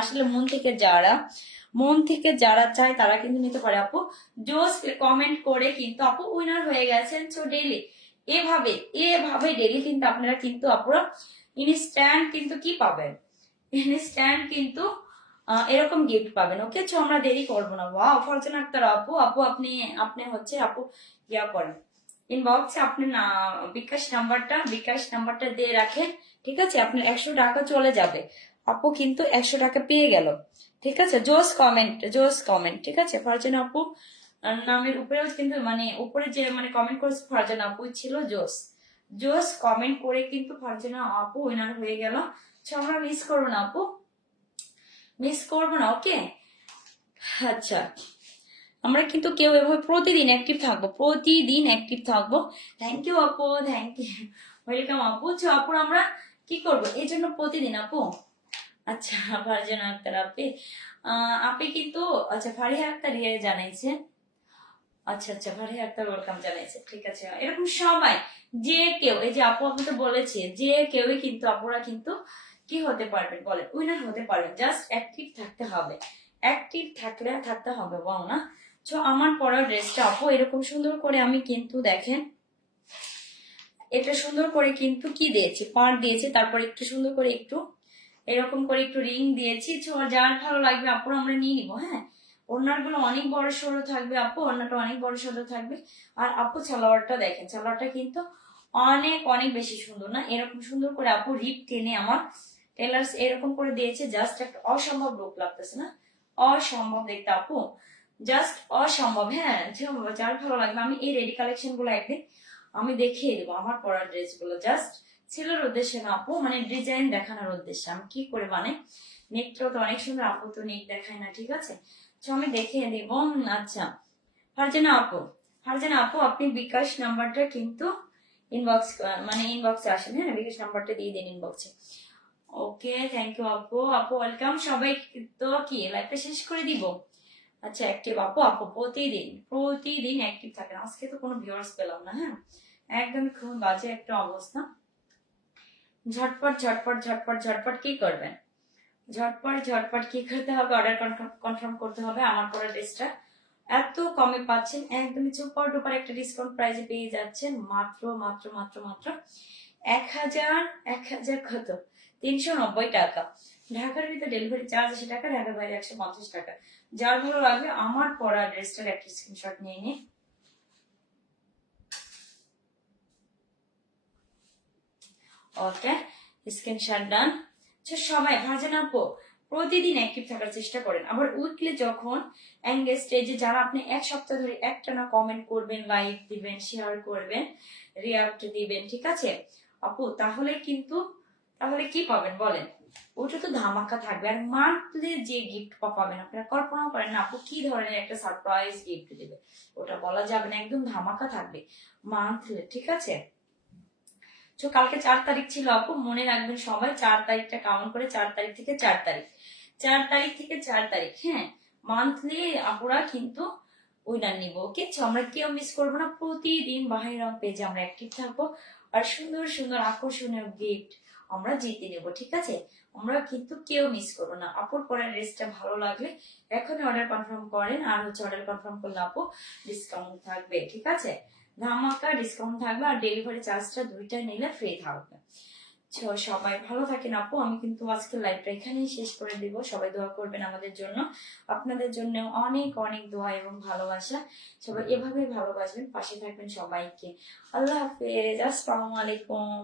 আসলে মন থেকে যারা চায় তারা কিন্তু নিতে পারে আপু। জোস কমেন্ট করে কিন্তু আপু উইনার হয়ে গেছেন। ডেইলি এভাবে ডেইলি কিন্তু আপনারা কিন্তু আপুরা ইনস্ট্যান্ট কিন্তু কি পাবেন, ইনস্ট্যান্ট কিন্তু এরকম গিফট পাবেন। ওকে, তো আমরা দেরি করবো না। ওয়াও, ফারজানা আক্তার আপু, আপু আপনি আপনি হচ্ছে আপু ইয়া করেন, ইনবক্সে আপনি না বিকাশ নাম্বারটা দিয়ে রাখেন, ঠিক আছে? আপনার 100 টাকা চলে যাবে। আপু কিন্তু 100 টাকা পেয়ে গেল, ঠিক আছে? জোস কমেন্ট, ঠিক আছে? ফারজানা আপু নামের উপরেও কিন্তু মানে উপরে যে মানে কমেন্ট করেছে ফারজানা আপু ছিল জোস। জোস কমেন্ট করে কিন্তু ফারজানা আপু উইনার হয়ে গেল। আমরা মিস করবো না আপু, মিস করবো না। ওকে, আচ্ছা, আমরা কিন্তু কেউ এভাবে প্রতিদিন অ্যাক্টিভ থাকবো, প্রতিদিন অ্যাক্টিভ থাকবো। থ্যাংক ইউ আপু, থ্যাংক ইউ, ওয়েলকাম আপু। আপুর আমরা কি করব এই জন্য প্রতিদিন আপু? আচ্ছা, ফারজানা আক্তার আপনি কিন্তু আচ্ছা ফারিহা আক্তার ইয়ে জানাইছে। আচ্ছা আচ্ছা, ফারিহা আক্তার ওয়েলকাম জানাইছে, ঠিক আছে। এরকম সবাই যে কেউ, এই যে আপু আপনি তো বলেছে যে কেউই কিন্তু আপুরা কিন্তু কি হতে পারবেন বলেন, উইনার হতে পারবেন। জাস্ট অ্যাক্টিভ থাকতে হবে, অ্যাক্টিভ থাকতে হবে, বল না? তো আমার পরা ড্রেসটা আপু এরকম সুন্দর করে আমি কিন্তু দেখেন এটা সুন্দর করে কিন্তু কি দিয়েছি, পার দিয়েছি, তারপর একটু সুন্দর করে একটু এরকম করে একটু রিং দিয়েছি। যার ভালো লাগবে আপু আমরা নিয়ে নিবো। হ্যাঁ, ওড়নার গুলো অনেক বড় সড়ো থাকবে আপু, ওড়নাটা অনেক বড় সড়ো থাকবে। আর আপু সালোয়ারটা দেখেন, সালোয়ারটা কিন্তু অনেক অনেক বেশি সুন্দর না? এরকম সুন্দর করে আপু রিপ টেনে আমার টেলার্স এরকম করে দিয়েছে, জাস্ট একটা অসম্ভব লুক লাগতেছে না? অসম্ভব দেখতে আপু, জাস্ট অসম্ভব। হ্যাঁ, যার ভালো লাগবে আমি এই রেডি কালেকশন গুলো একদিন আমি দেখিয়ে দেবো। আমার পরার ড্রেস গুলো জাস্ট ছেলের উদ্দেশ্যে না আপু, মানে ডিজাইন দেখানোর উদ্দেশ্যে আমি কি করে মানে নেকটাও তো অনেক সুন্দর, আপু তো নেক দেখায় না, ঠিক আছে? তো আমি দেখিয়ে দিব। আচ্ছা, ফারজানা আপু আপনি বিকাশ নাম্বারটা কিন্তু ইনবক্স মানে ইনবক্সে আসেন। হ্যাঁ, বিকাশ নাম্বারটা দিয়ে দিন ইনবক্সে। ওকে, থ্যাংক ইউ আপু, আপু ওয়েলকাম। সবাই তো কি লাইভটা শেষ করে দিব? আচ্ছা, অ্যাক্টিভ আপু, আপু প্রতিদিন অ্যাক্টিভ থাকেন। আজকে তো কোনো ভিউয়ার্স পেলাম না। হ্যাঁ, একদম খুব বাজে একটা অবস্থা। ঝটপট ঝটপট ঝটপট ঝটপট কি করবেন? ঝটপট কি করতে হবে? অর্ডার কনফার্ম করতে হবে। আমার পরা ড্রেসটা এত কমে পাচ্ছেন, একদমই সুপার ডুপার একটা ডিসকাউন্ট প্রাইসে পেয়ে যাচ্ছেন। মাত্র মাত্র মাত্র মাত্র 1000 কত 390 টাকা। ঢাকার ভিতরে ডেলিভারি চার্জ 80 টাকা, ঢাকার বাইরে 150 টাকা। যার ভালো লাগবে আমার পরা ড্রেসটার একটা স্ক্রিনশট নিয়ে নিন। ওকে, স্ক্রিনশট ডান। সবাই ভাজেন আপু প্রতিদিন অ্যাক্টিভ থাকার চেষ্টা করেন। আবার উইকলি যখন এঙ্গেজ স্টেজে যারা আপনি এক সপ্তাহ ধরে একটানা কমেন্ট করবেন, লাইক দিবেন, শেয়ার করবেন, রিয়াক্ট দিবেন, ঠিক আছে আপু? তাহলে কি পাবেন বলেন? ওটা তো ধামাকা থাকবে। আর মান্থলি যে গিফট পাবেন আপনারা কল্পনাও করেন না আপু কি ধরনের একটা সারপ্রাইজ গিফট দিবে, ওটা বলা যাবে না, একদম ধামাকা থাকবে মান্থলি, ঠিক আছে? কালকে 4 তারিখ ছিল আপু, মনে রাখবেন সবাই 4 তারিখটা কাউন্ট করে, 4 তারিখ থেকে 4 তারিখ, 4 তারিখ থেকে 4 তারিখ। হ্যাঁ, মান্থলি আপুরা কিন্তু উইনার নিব। ওকে, আমরা কেউ মিস করবো না। প্রতিদিন বাহির রং পেজে আমরা অ্যাক্টিভ থাকবো, আর সুন্দর সুন্দর আকর্ষণীয় গিফট আমরা জিতে নেব, ঠিক আছে? আমরা কিন্তু কেউ মিস করবো না। আপুর পরের ড্রেসটা ভালো লাগলে এখনই অর্ডার কনফার্ম করেন। আর অর্ডার কনফার্ম করলে আপু ডিসকাউন্ট থাকবে, ঠিক আছে? ধামাকা ডিসকাউন্ট থাকবে, আর ডেলিভারি চার্জটা দুইটা নিলে ফ্রি থাকবে। সবাই ভালো থাকেন আপু। আমি কিন্তু আজকে লাইভটা এখানেই শেষ করে দিব। সবাই দোয়া করবেন আমাদের জন্য, আপনাদের জন্য অনেক অনেক দোয়া এবং ভালোবাসা। সবাই এভাবেই ভালোবাসবেন, পাশে থাকবেন সবাইকে। আল্লাহ হাফেজ, আসসালামু আলাইকুম।